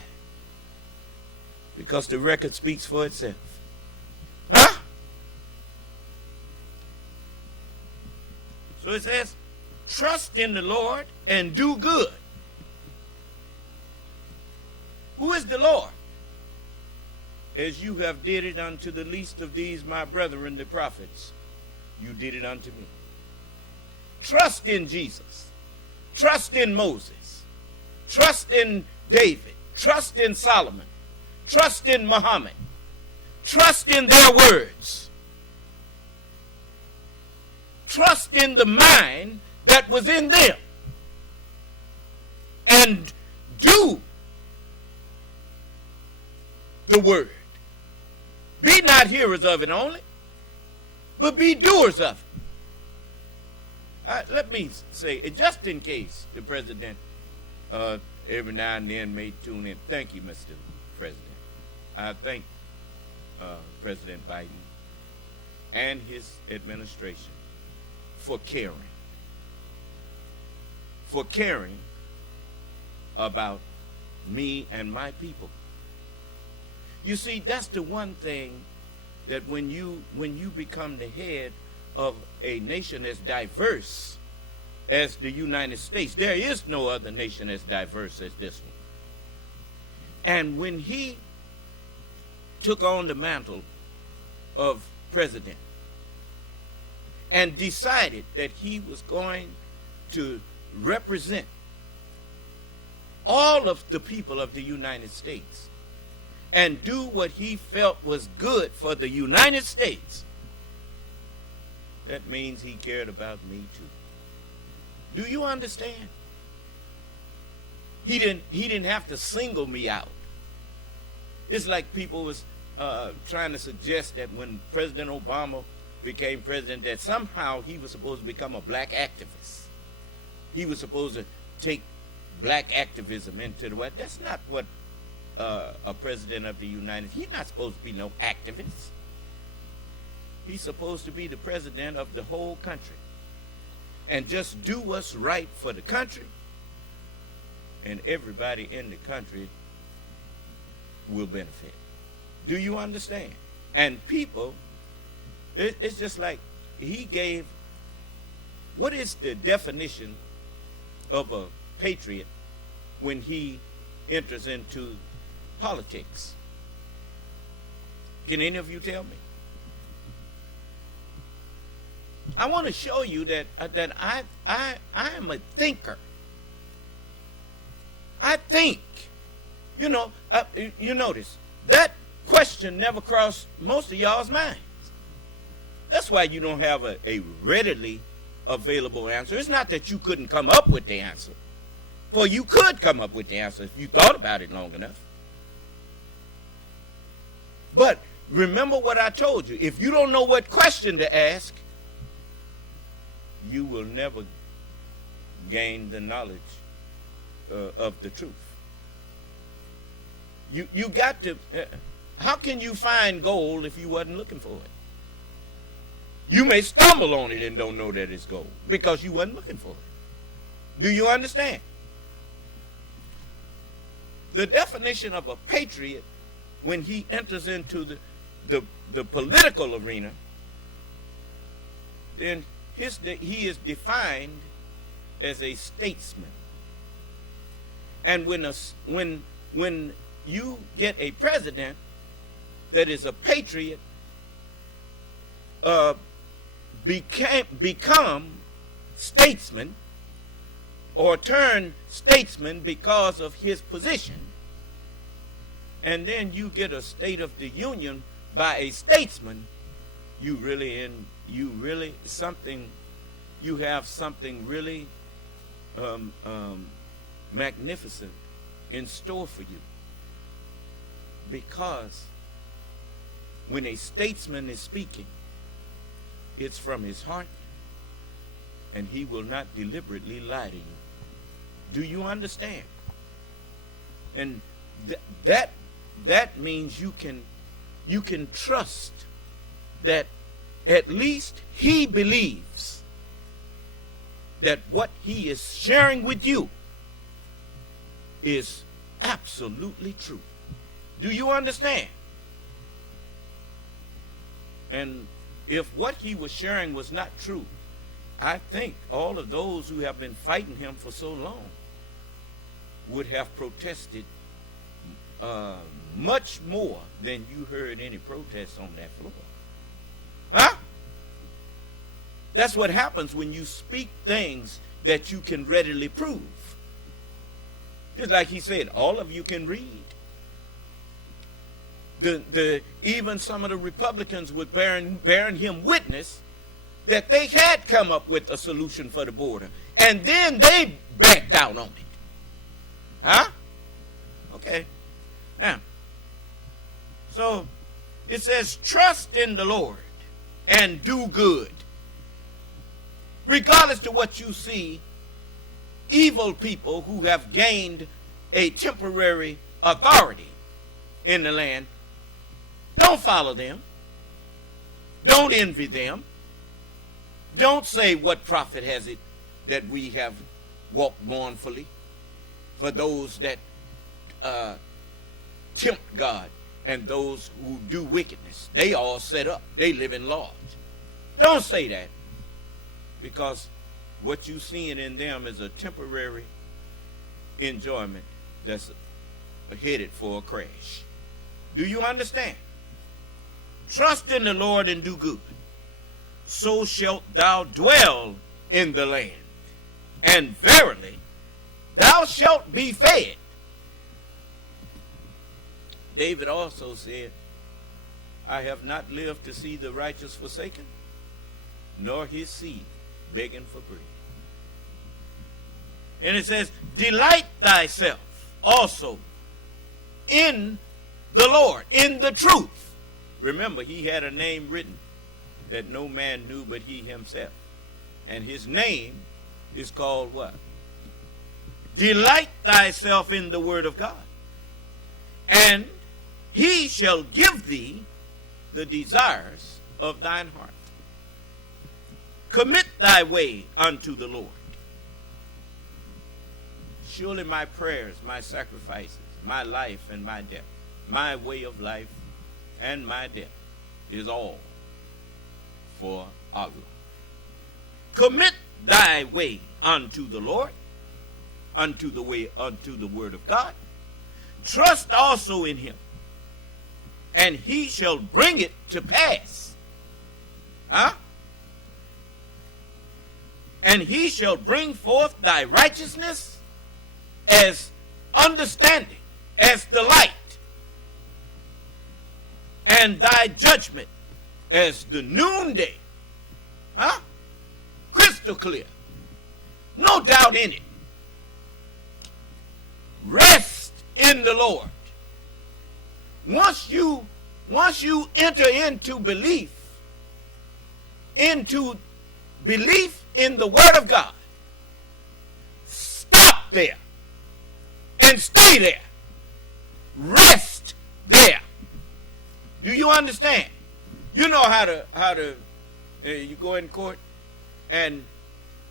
because the record speaks for itself. Huh? So it says, trust in the Lord and do good. Who is the Lord? As you have did it unto the least of these my brethren, the prophets, you did it unto me. Trust in Jesus. Trust in Moses. Trust in David. Trust in Solomon. Trust in Muhammad. Trust in their words. Trust in the mind that was in them. And do the word. Be not hearers of it only, but be doers of it. Let me say, just in case the president every now and then may tune in. Thank you, Mr. President. I thank President Biden and his administration for caring about me and my people. You see, that's the one thing that when you become the head of a nation as diverse as the United States, there is no other nation as diverse as this one. And when he took on the mantle of president and decided that he was going to represent all of the people of the United States and do what he felt was good for the United States, that means he cared about me too. Do you understand? He didn't have to single me out. It's like people was trying to suggest that when President Obama became president, that somehow he was supposed to become a black activist. He was supposed to take black activism into the West. That's not what a president of the United States, he's not supposed to be no activist. He's supposed to be the president of the whole country and just do what's right for the country, and everybody in the country will benefit. Do you understand? And people, it's just like he gave, what is the definition of a patriot when he enters into politics? Can any of you tell me? I want to show you that I am a thinker. I think. You know, you notice that question never crossed most of y'all's minds. That's why you don't have a readily available answer. It's not that you couldn't come up with the answer, for you could come up with the answer if you thought about it long enough. But remember what I told you. If you don't know what question to ask, you will never gain the knowledge of the truth. You got to, how can you find gold if you wasn't looking for it? You may stumble on it and don't know that it's gold because you wasn't looking for it. Do you understand? The definition of a patriot, when he enters into the political arena, then he is defined as a statesman. And when you get a president that is a patriot, become statesmen or turn statesman because of his position, and then you get a State of the Union by a statesman, you have something really magnificent in store for you. Because when a statesman is speaking, it's from his heart, and he will not deliberately lie to you. Do you understand? And that means you can trust that at least he believes that what he is sharing with you is absolutely true. Do you understand? And if what he was sharing was not true, I think all of those who have been fighting him for so long would have protested much more than you heard any protests on that floor. Huh? That's what happens when you speak things that you can readily prove. Just like he said, all of you can read. Even some of the Republicans were bearing him witness that they had come up with a solution for the border, and then they backed out on it. Huh? Okay. Now, so it says, trust in the Lord and do good. Regardless to what you see, evil people who have gained a temporary authority in the land, don't follow them. Don't envy them. Don't say, what profit has it that we have walked mournfully for those that tempt God and those who do wickedness. They all set up. They live in lodge. Don't say that, because what you're seeing in them is a temporary enjoyment that's headed for a crash. Do you understand? Trust in the Lord and do good. So shalt thou dwell in the land. And verily, thou shalt be fed. David also said, I have not lived to see the righteous forsaken, nor his seed begging for bread. And it says, delight thyself also in the Lord, in the truth. Remember, he had a name written that no man knew but he himself. And his name is called what? Delight thyself in the word of God, and he shall give thee the desires of thine heart. Commit thy way unto the Lord. Surely my prayers, my sacrifices, my life and my death, my way of life and my death is all for Allah. Commit thy way unto the Lord, unto the word of God. Trust also in him, and he shall bring it to pass. Huh? And he shall bring forth thy righteousness as understanding, as the light, and thy judgment as the noonday. Huh? Crystal clear. No doubt in it. Rest in the Lord. Once you enter into belief in the word of God, stop there and stay there. Rest there. Do you understand? You know how to you go in court and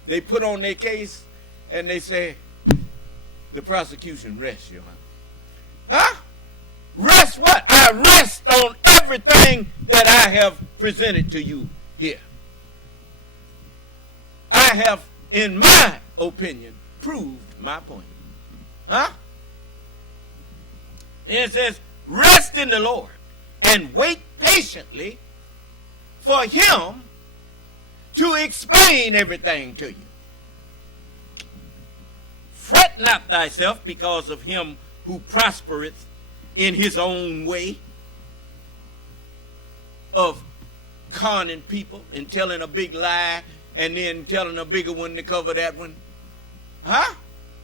they put on their case and they say, the prosecution rests, Your Honor. Huh? Rest what? I rest on everything that I have presented to you here. I have, in my opinion, proved my point. Huh? And it says, rest in the Lord and wait patiently for him to explain everything to you. Fret not thyself because of him who prospereth in his own way of conning people and telling a big lie and then telling a bigger one to cover that one. Huh?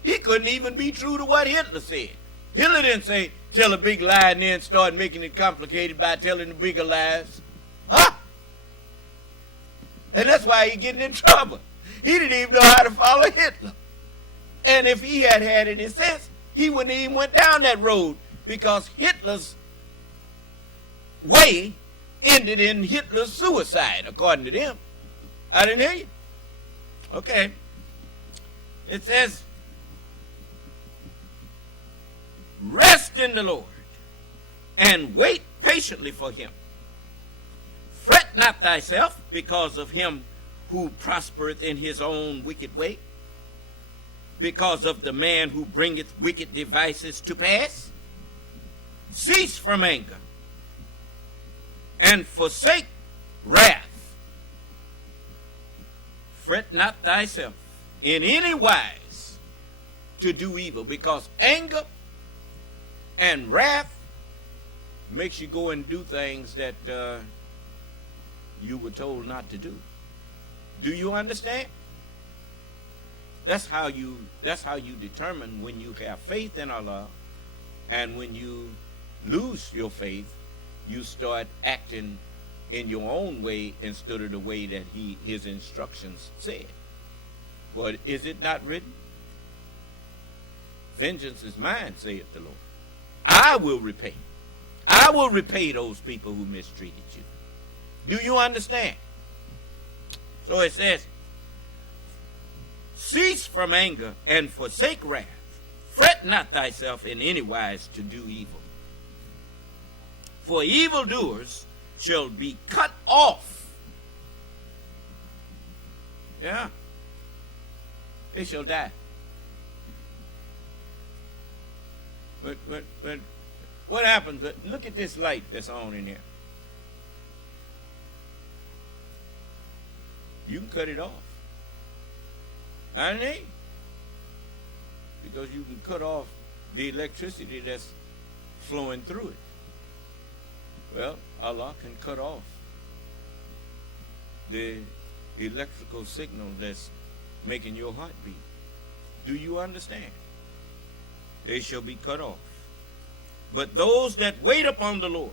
He couldn't even be true to what Hitler said. Hitler didn't say tell a big lie and then start making it complicated by telling the bigger lies. Huh? And that's why he's getting in trouble. He didn't even know how to follow Hitler. And if he had had any sense, he wouldn't even went down that road, because Hitler's way ended in Hitler's suicide, according to them. I didn't hear you. Okay. It says, rest in the Lord and wait patiently for him. Fret not thyself because of him who prospereth in his own wicked way, because of the man who bringeth wicked devices to pass. Cease from anger and forsake wrath. Fret not thyself in any wise to do evil, because anger and wrath makes you go and do things that you were told not to do. Do you understand? That's how you determine when you have faith in Allah, and when you lose your faith, you start acting in your own way instead of the way that his instructions said. But is it not written? Vengeance is mine, saith the Lord. I will repay. I will repay those people who mistreated you. Do you understand? So it says, cease from anger and forsake wrath. Fret not thyself in any wise to do evil. For evildoers shall be cut off. Yeah. They shall die. But what happens? Look at this light that's on in here. You can cut it off. I mean, because you can cut off the electricity that's flowing through it. Well, Allah can cut off the electrical signal that's making your heart beat. Do you understand? They shall be cut off. But those that wait upon the Lord,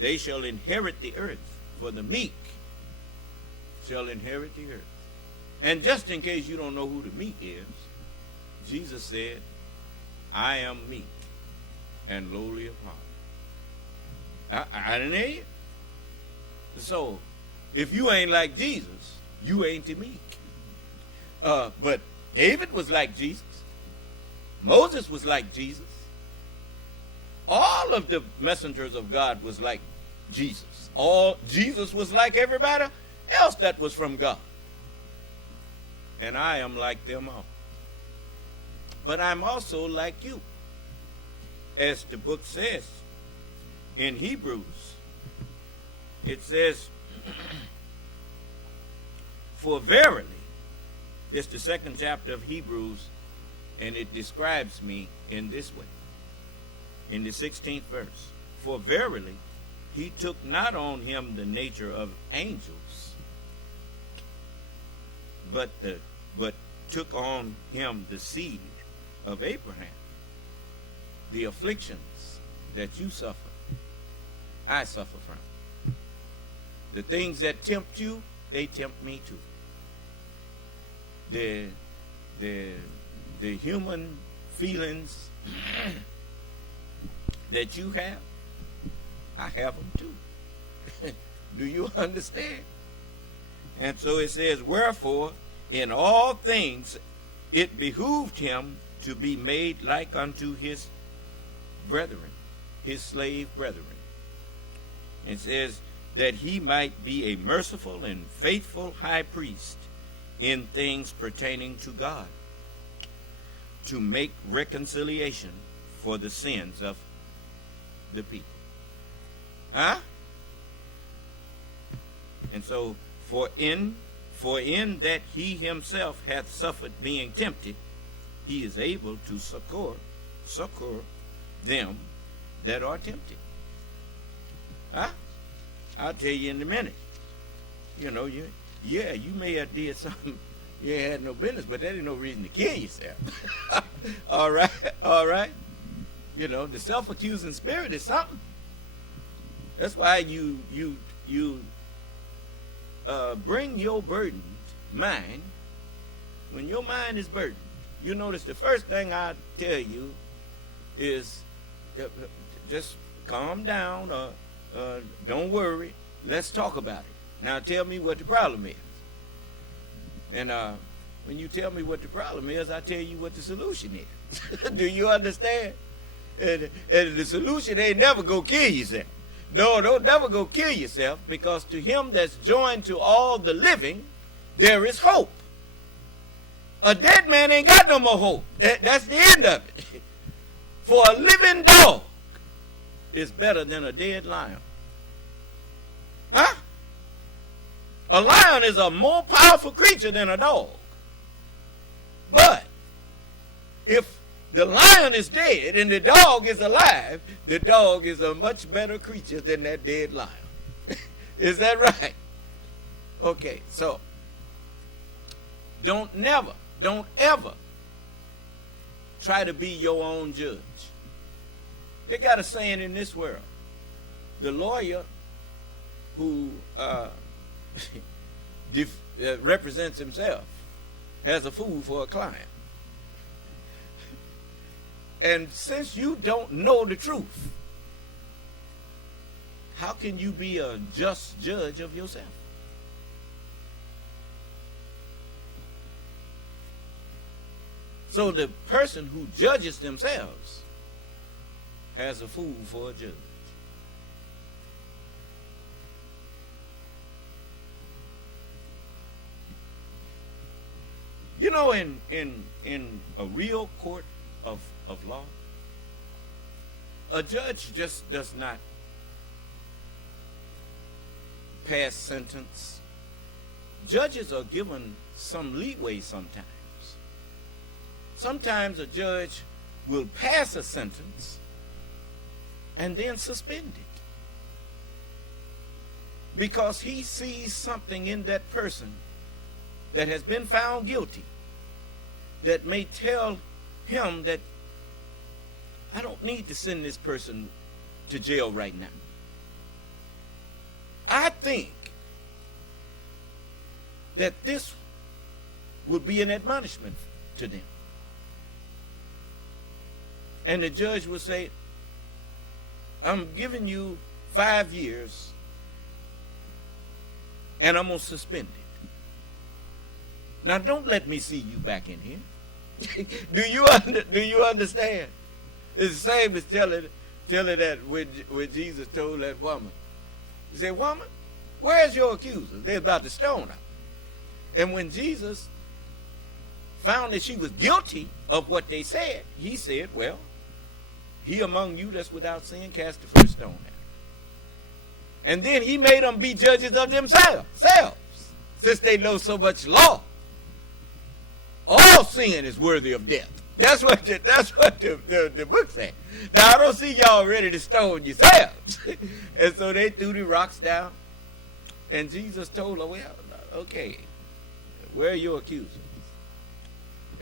they shall inherit the earth. For the meek shall inherit the earth. And just in case you don't know who the meek is, Jesus said, I am meek and lowly of heart. I didn't hear you. So, if you ain't like Jesus, you ain't the meek. But David was like Jesus. Moses was like Jesus. All of the messengers of God was like Jesus. Jesus was like everybody else that was from God. And I am like them all. But I'm also like you. As the book says in Hebrews, it says, for verily, this is the second chapter of Hebrews, and it describes me in this way. In the 16th verse, for verily, he took not on him the nature of angels, but took on him the seed of Abraham. The afflictions that you suffer, I suffer from. The things that tempt you, they tempt me too. The human feelings that you have, I have them too. Do you understand? And so it says, wherefore, in all things it behooved him to be made like unto his brethren, his slave brethren. It says that he might be a merciful and faithful high priest in things pertaining to God, to make reconciliation for the sins of the people. Huh? And so For in that he himself hath suffered being tempted, he is able to succor them that are tempted. Huh? I'll tell you in a minute. You know, you may have did something you ain't had no business, but that ain't no reason to kill yourself. All right. You know, the self-accusing spirit is something. That's why you bring your burdened mind. When your mind is burdened, you notice the first thing I tell you is just calm down, don't worry, let's talk about it. Now tell me what the problem is. And when you tell me what the problem is, I tell you what the solution is. Do you understand? And the solution ain't never go kill yourself. No, don't never go kill yourself, because to him that's joined to all the living, there is hope. A dead man ain't got no more hope. That's the end of it. For a living dog is better than a dead lion. Huh? A lion is a more powerful creature than a dog. But if the lion is dead and the dog is alive, the dog is a much better creature than that dead lion. Is that right? Okay, so don't ever try to be your own judge. They got a saying in this world: the lawyer who represents himself has a fool for a client. And since you don't know the truth, how can you be a just judge of yourself? So the person who judges themselves has a fool for a judge. You know, in a real court of law, a judge just does not pass sentence. Judges are given some leeway sometimes. Sometimes a judge will pass a sentence and then suspend it, because he sees something in that person that has been found guilty that may tell him that I don't need to send this person to jail right now. I think that this would be an admonishment to them. And the judge will say, I'm giving you 5 years and I'm going to suspend it. Now don't let me see you back in here. Do you understand? It's the same as telling that when Jesus told that woman. He said, woman, where's your accusers? They're about to stone her. And when Jesus found that she was guilty of what they said, he said, well, he among you that's without sin, cast the first stone at her. And then he made them be judges of themselves, since they know so much law. All sin is worthy of death. That's what the book said. Now, I don't see y'all ready to stone yourselves. And so they threw the rocks down. And Jesus told her, well, okay, where are your accusers?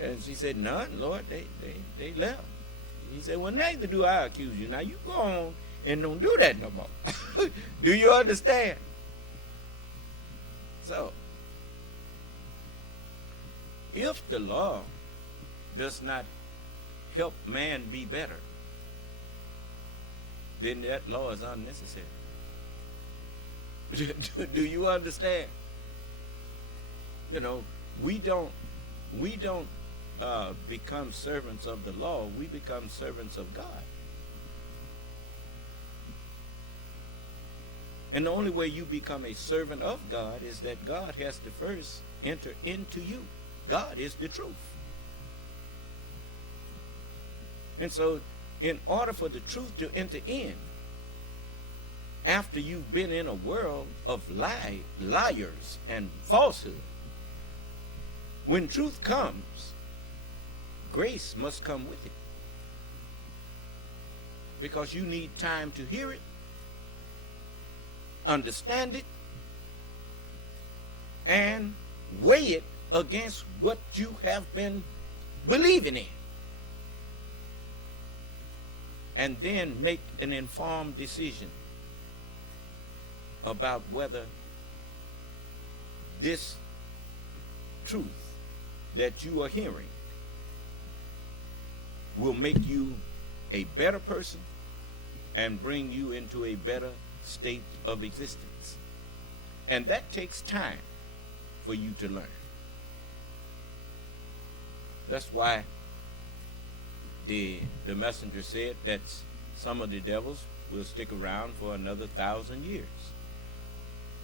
And she said, none, Lord, they left. He said, well, neither do I accuse you. Now, you go on and don't do that no more. Do you understand? So, if the law does not help man be better, then that law is unnecessary. Do you understand? You know, we don't become servants of the law. We become servants of God. And the only way you become a servant of God is that God has to first enter into you. God is the truth. And so, in order for the truth to enter in, after you've been in a world of liars and falsehood. When truth comes, grace must come with it. Because you need time to hear it, understand it, and weigh it against what you have been believing in. And then make an informed decision about whether this truth that you are hearing will make you a better person and bring you into a better state of existence. And that takes time for you to learn. That's why the messenger said that some of the devils will stick around for another 1,000 years.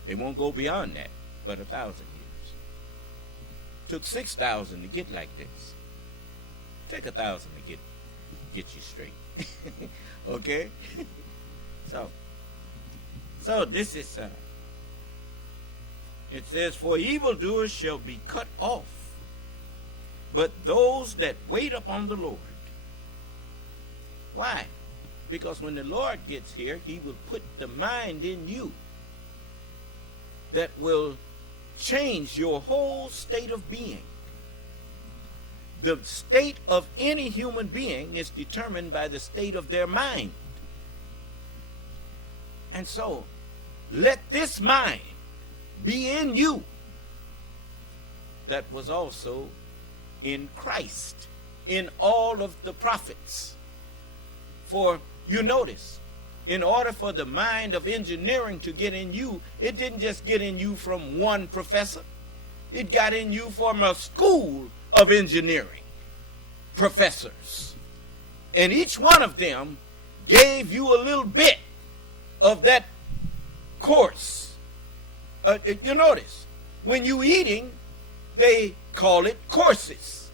They won't go beyond that, but 1,000 years. Took 6,000 to get like this. Take 1,000 to get you straight. Okay? So this is it says, for evildoers shall be cut off, but those that wait upon the Lord. Why? Because when the Lord gets here, he will put the mind in you that will change your whole state of being. The state of any human being is determined by the state of their mind. And so, let this mind be in you that was also in Christ, in all of the prophets. For you notice, in order for the mind of engineering to get in you, it didn't just get in you from one professor. It got in you from a school of engineering professors. And each one of them gave you a little bit of that course. You notice, when you eating, they call it courses.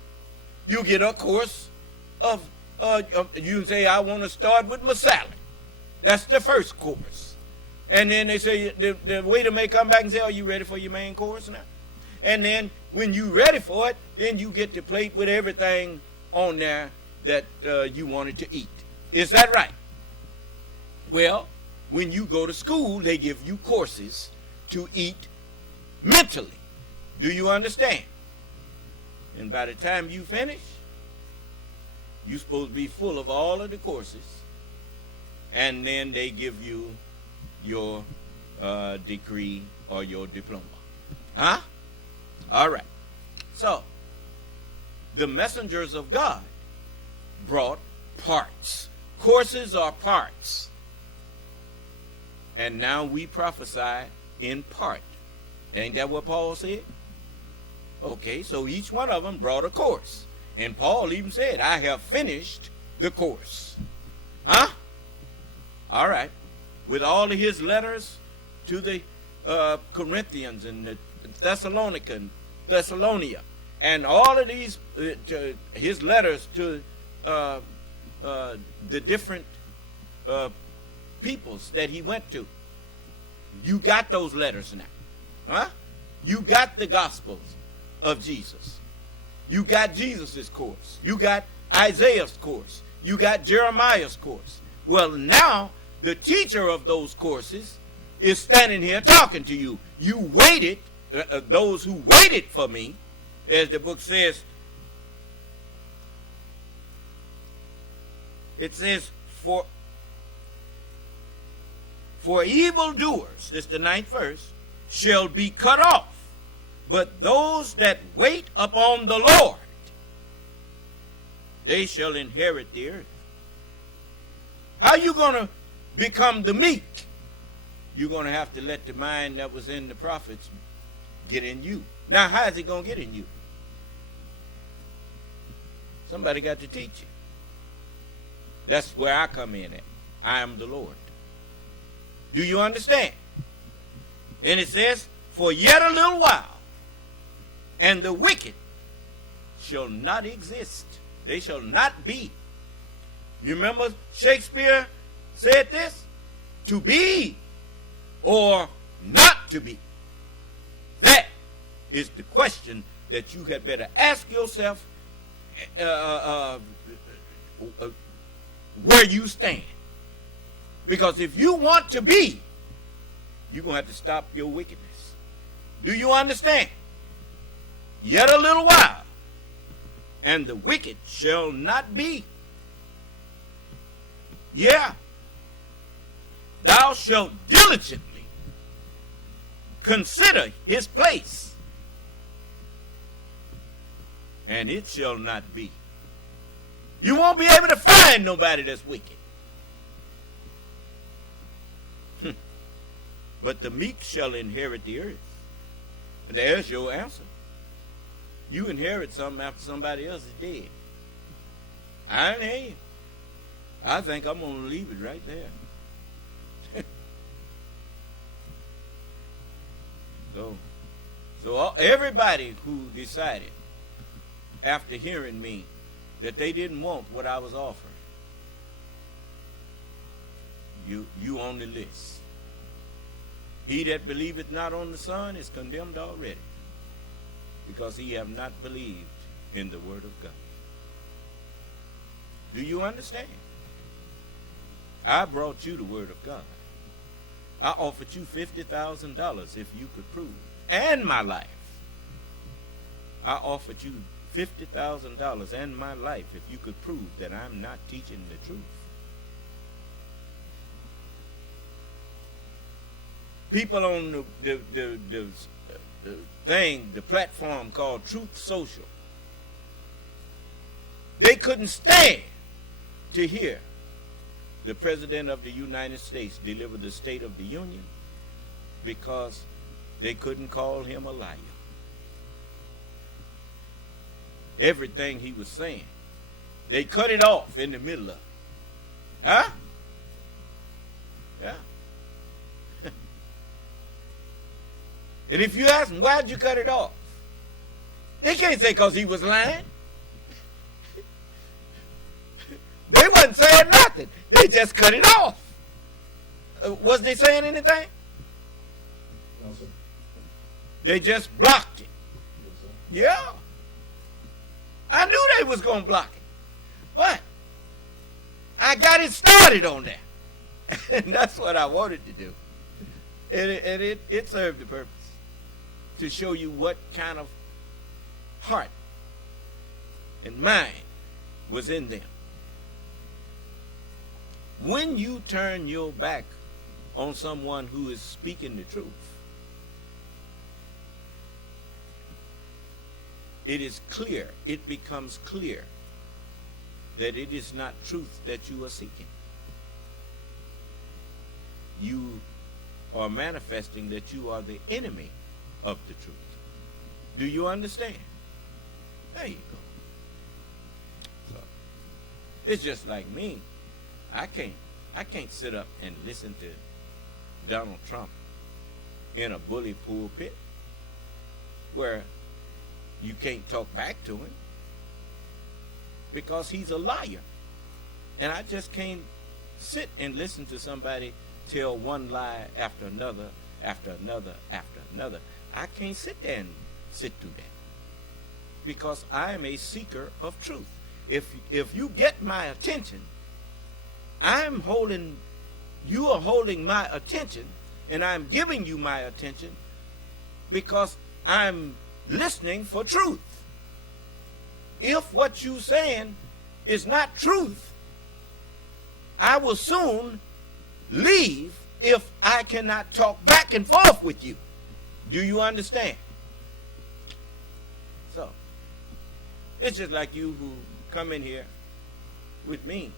You get a course of, you say, I want to start with my salad. That's the first course. And then they say, the waiter may come back and say, are you ready for your main course now? And then when you're ready for it, then you get the plate with everything on there that you wanted to eat. Is that right? Well, when you go to school, they give you courses to eat mentally. Do you understand? And by the time you finish, you're supposed to be full of all of the courses. And then they give you your degree or your diploma. Huh? All right. So, the messengers of God brought parts. Courses are parts. And now we prophesy in part. Ain't that what Paul said? Okay, so each one of them brought a course. And Paul even said, I have finished the course. Huh? All right. With all of his letters to the Corinthians and the Thessalonica, and all of these, his letters to the different peoples that he went to. You got those letters now. Huh? You got the Gospels of Jesus. You got Jesus' course. You got Isaiah's course. You got Jeremiah's course. Well, now the teacher of those courses is standing here talking to you. You waited, those who waited for me, as the book says, it says, for evildoers, this is the 9th verse, shall be cut off, but those that wait upon the Lord, they shall inherit the earth. How you going to become the meek? You're going to have to let the mind that was in the prophets get in you. Now, how is it going to get in you? Somebody got to teach you. That's where I come in at. I am the Lord. Do you understand? And it says, for yet a little while, and the wicked shall not exist. They shall not be. You remember Shakespeare said this? To be or not to be? That is the question that you had better ask yourself where you stand. Because if you want to be, you're going to have to stop your wickedness. Do you understand? Yet a little while, and the wicked shall not be. Yeah. Thou shalt diligently consider his place, and it shall not be. You won't be able to find nobody that's wicked. But the meek shall inherit the earth. There's your answer. You inherit something after somebody else is dead. I ain't hear you. I think I'm going to leave it right there. So everybody who decided after hearing me that they didn't want what I was offering, you on the list. He that believeth not on the Son is condemned already, because he have not believed in the word of God. Do you understand? I brought you the word of God. I offered you $50,000 if you could prove, and my life. I offered you $50,000 and my life if you could prove that I'm not teaching the truth. People on the thing, the platform called Truth Social, they couldn't stand to hear the President of the United States deliver the State of the Union because they couldn't call him a liar. Everything he was saying, they cut it off in the middle of it. Huh? Yeah. And if you ask them, why'd you cut it off? They can't say because he was lying. They wasn't saying nothing. They just cut it off. Was they saying anything? No, sir. They just blocked it. Yes, sir. Yeah. I knew they was going to block it. But I got it started on that. And that's what I wanted to do. And it served the purpose to show you what kind of heart and mind was in them. When you turn your back on someone who is speaking the truth, it is clear, it becomes clear that it is not truth that you are seeking. You are manifesting that you are the enemy of the truth. Do you understand? There you go. So, it's just like me. I can't sit up and listen to Donald Trump in a bully pulpit where you can't talk back to him because he's a liar. And I just can't sit and listen to somebody tell one lie after another, after another, after another. I can't sit there and sit through that because I am a seeker of truth. If you get my attention, you are holding my attention, and I'm giving you my attention because I'm listening for truth. If what you're saying is not truth, I will soon leave if I cannot talk back and forth with you. Do you understand? So, it's just like you who come in here with me.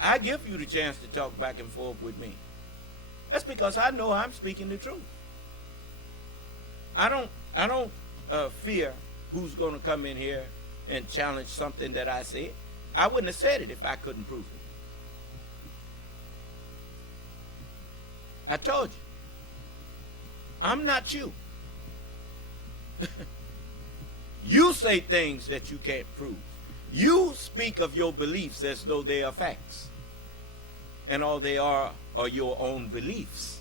I give you the chance to talk back and forth with me. That's because I know I'm speaking the truth. I don't fear who's going to come in here and challenge something that I said. I wouldn't have said it if I couldn't prove it. I told you. I'm not you. You say things that you can't prove. You speak of your beliefs as though they are facts. And all they are your own beliefs.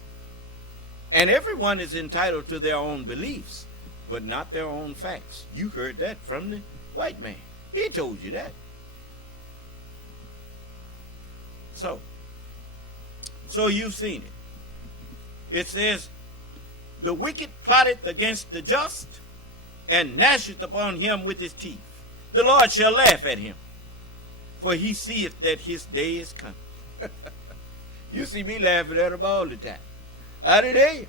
And everyone is entitled to their own beliefs, but not their own facts. You heard that from the white man. He told you that. So you've seen it. It says, the wicked plotteth against the just, and gnasheth upon him with his teeth. The Lord shall laugh at him, for he seeth that his day is come. You see me laughing at him all the time. I did hear you.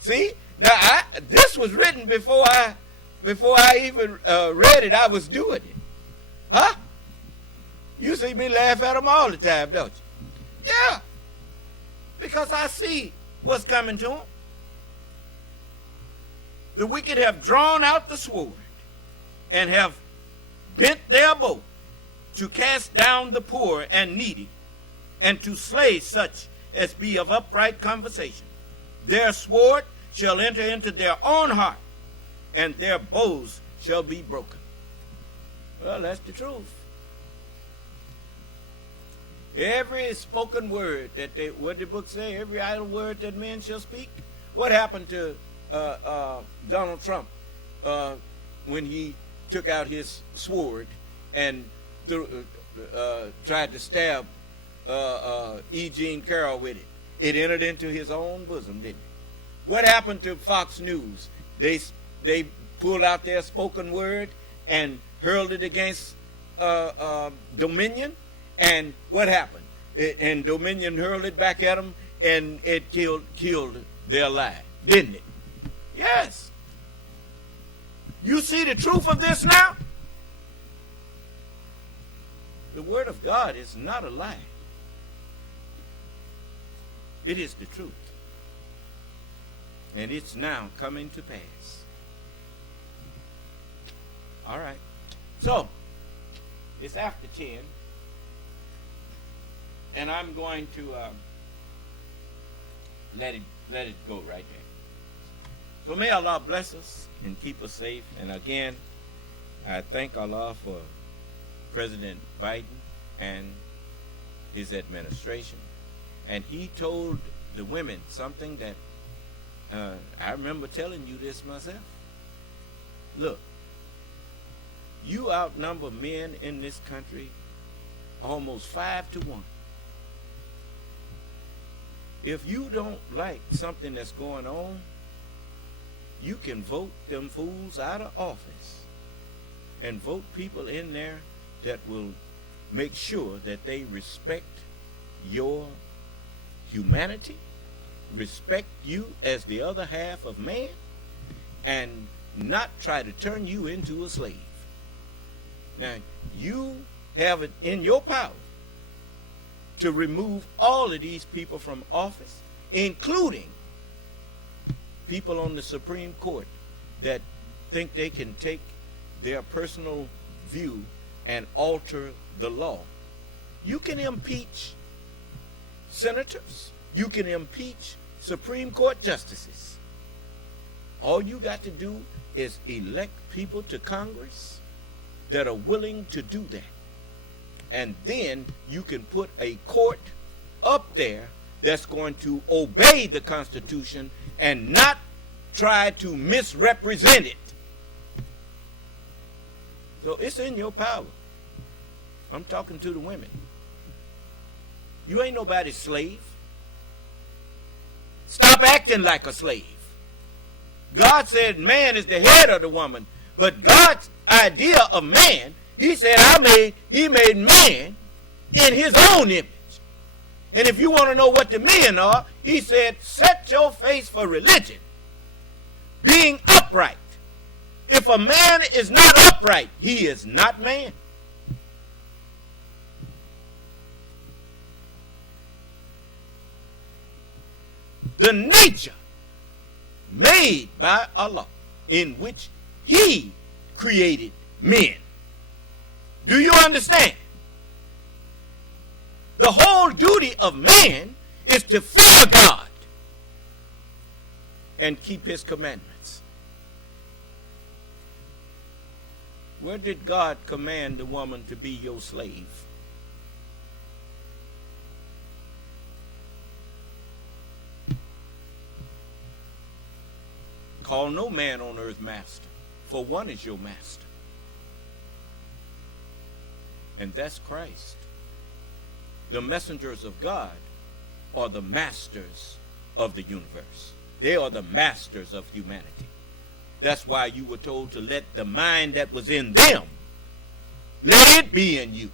See? Now, this was written before I even read it. I was doing it. Huh? You see me laugh at him all the time, don't you? Yeah. Because I see what's coming to him. The wicked have drawn out the sword and have bent their bow to cast down the poor and needy, and to slay such as be of upright conversation. Their sword shall enter into their own heart, and their bows shall be broken. Well, that's the truth. Every spoken word that what did the book say? Every idle word that men shall speak. What happened to Donald Trump when he took out his sword and tried to stab E. Jean Carroll with it? It entered into his own bosom, didn't it? What happened to Fox News? They pulled out their spoken word and hurled it against Dominion. And what happened? And Dominion hurled it back at them, and it killed their lie, didn't it? Yes. You see the truth of this now? The word of God is not a lie. It is the truth. And it's now coming to pass. All right. So, it's after 10. And I'm going to let it go right there. So may Allah bless us and keep us safe. And again, I thank Allah for President Biden and his administration. And he told the women something that I remember telling you this myself. Look, you outnumber men in this country almost 5 to 1. If you don't like something that's going on, you can vote them fools out of office and vote people in there that will make sure that they respect your humanity, respect you as the other half of man, and not try to turn you into a slave. Now, you have it in your power to remove all of these people from office, including people on the Supreme Court that think they can take their personal view and alter the law. You can impeach senators. You can impeach Supreme Court justices. All you got to do is elect people to Congress that are willing to do that. And then you can put a court up there that's going to obey the Constitution and not try to misrepresent it. So it's in your power. I'm talking to the women. You ain't nobody's slave. Stop acting like a slave. God said man is the head of the woman, but God's idea of man, he said he made man in his own image. And if you want to know what the men are, he said, set your face for religion, being upright. If a man is not upright, he is not man. The nature made by Allah, in which he created men. Do you understand? The whole duty of man is to fear God and keep his commandments. Where did God command the woman to be your slave? Call no man on earth master, for one is your master. And that's Christ. The messengers of God are the masters of the universe. They are the masters of humanity. That's why you were told to let the mind that was in them, let it be in you.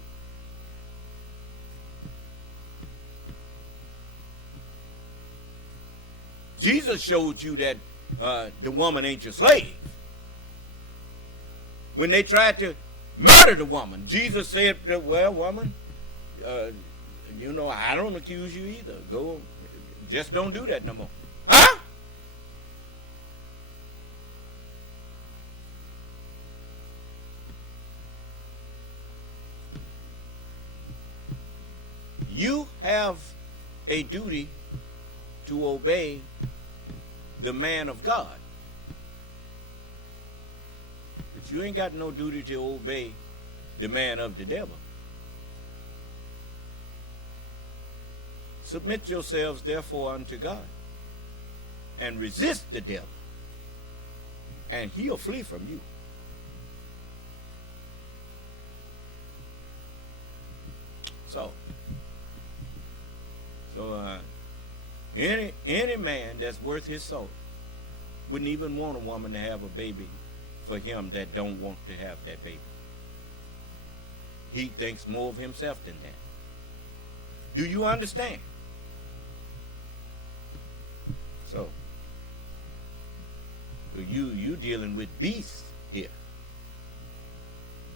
Jesus showed you that the woman ain't your slave. When they tried to murder the woman, Jesus said, well, woman, I don't accuse you either. Go, just don't do that no more. Huh? You have a duty to obey the man of God. But you ain't got no duty to obey the man of the devil. Submit yourselves therefore unto God, and resist the devil, and he'll flee from you. So any man that's worth his salt wouldn't even want a woman to have a baby for him that don't want to have that baby. He thinks more of himself than that. Do you understand? So you dealing with beasts here.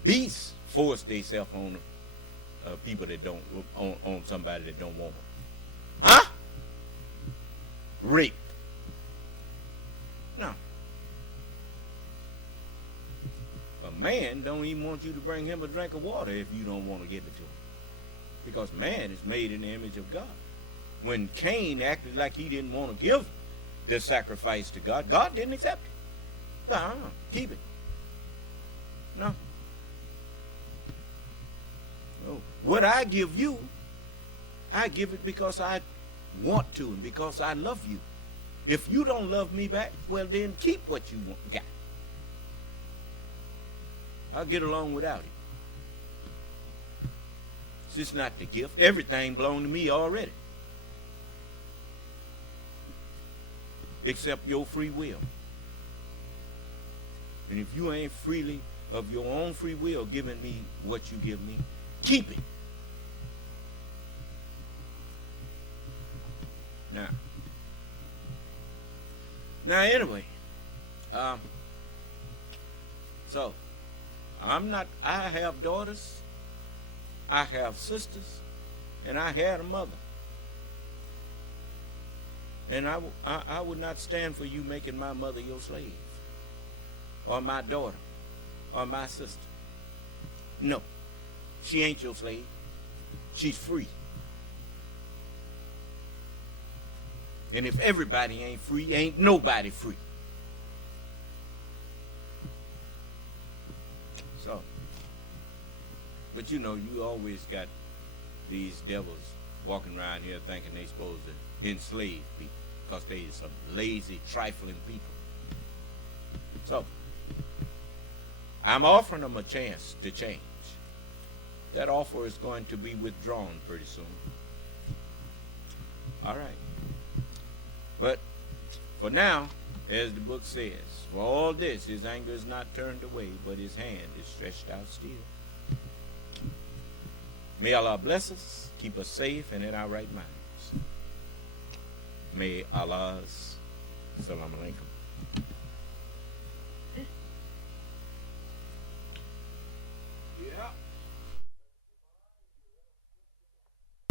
Beasts force themselves on people that don't on somebody that don't want them. Huh? Rape. No. A man don't even want you to bring him a drink of water if you don't want to give it to him. Because man is made in the image of God. When Cain acted like he didn't want to give the sacrifice to God, God didn't accept it. Keep it. No. What I give you, I give it because I want to and because I love you. If you don't love me back, well then keep what you got. I'll get along without it. It's just not the gift. Everything belongs to me already. Except your free will. And if you ain't freely of your own free will giving me what you give me, keep it. Now anyway, so I have daughters, I have sisters, and I had a mother. And I would not stand for you making my mother your slave, or my daughter, or my sister. No, she ain't your slave. She's free. And if everybody ain't free, ain't nobody free. So, but you always got these devils walking around here thinking they supposed to enslave people because they some lazy, trifling people. So, I'm offering them a chance to change. That offer is going to be withdrawn pretty soon. All right. But for now, as the book says, for all this, his anger is not turned away, but his hand is stretched out still. May Allah bless us, keep us safe and in our right minds. May Allah's Salam Alaikum. Yeah.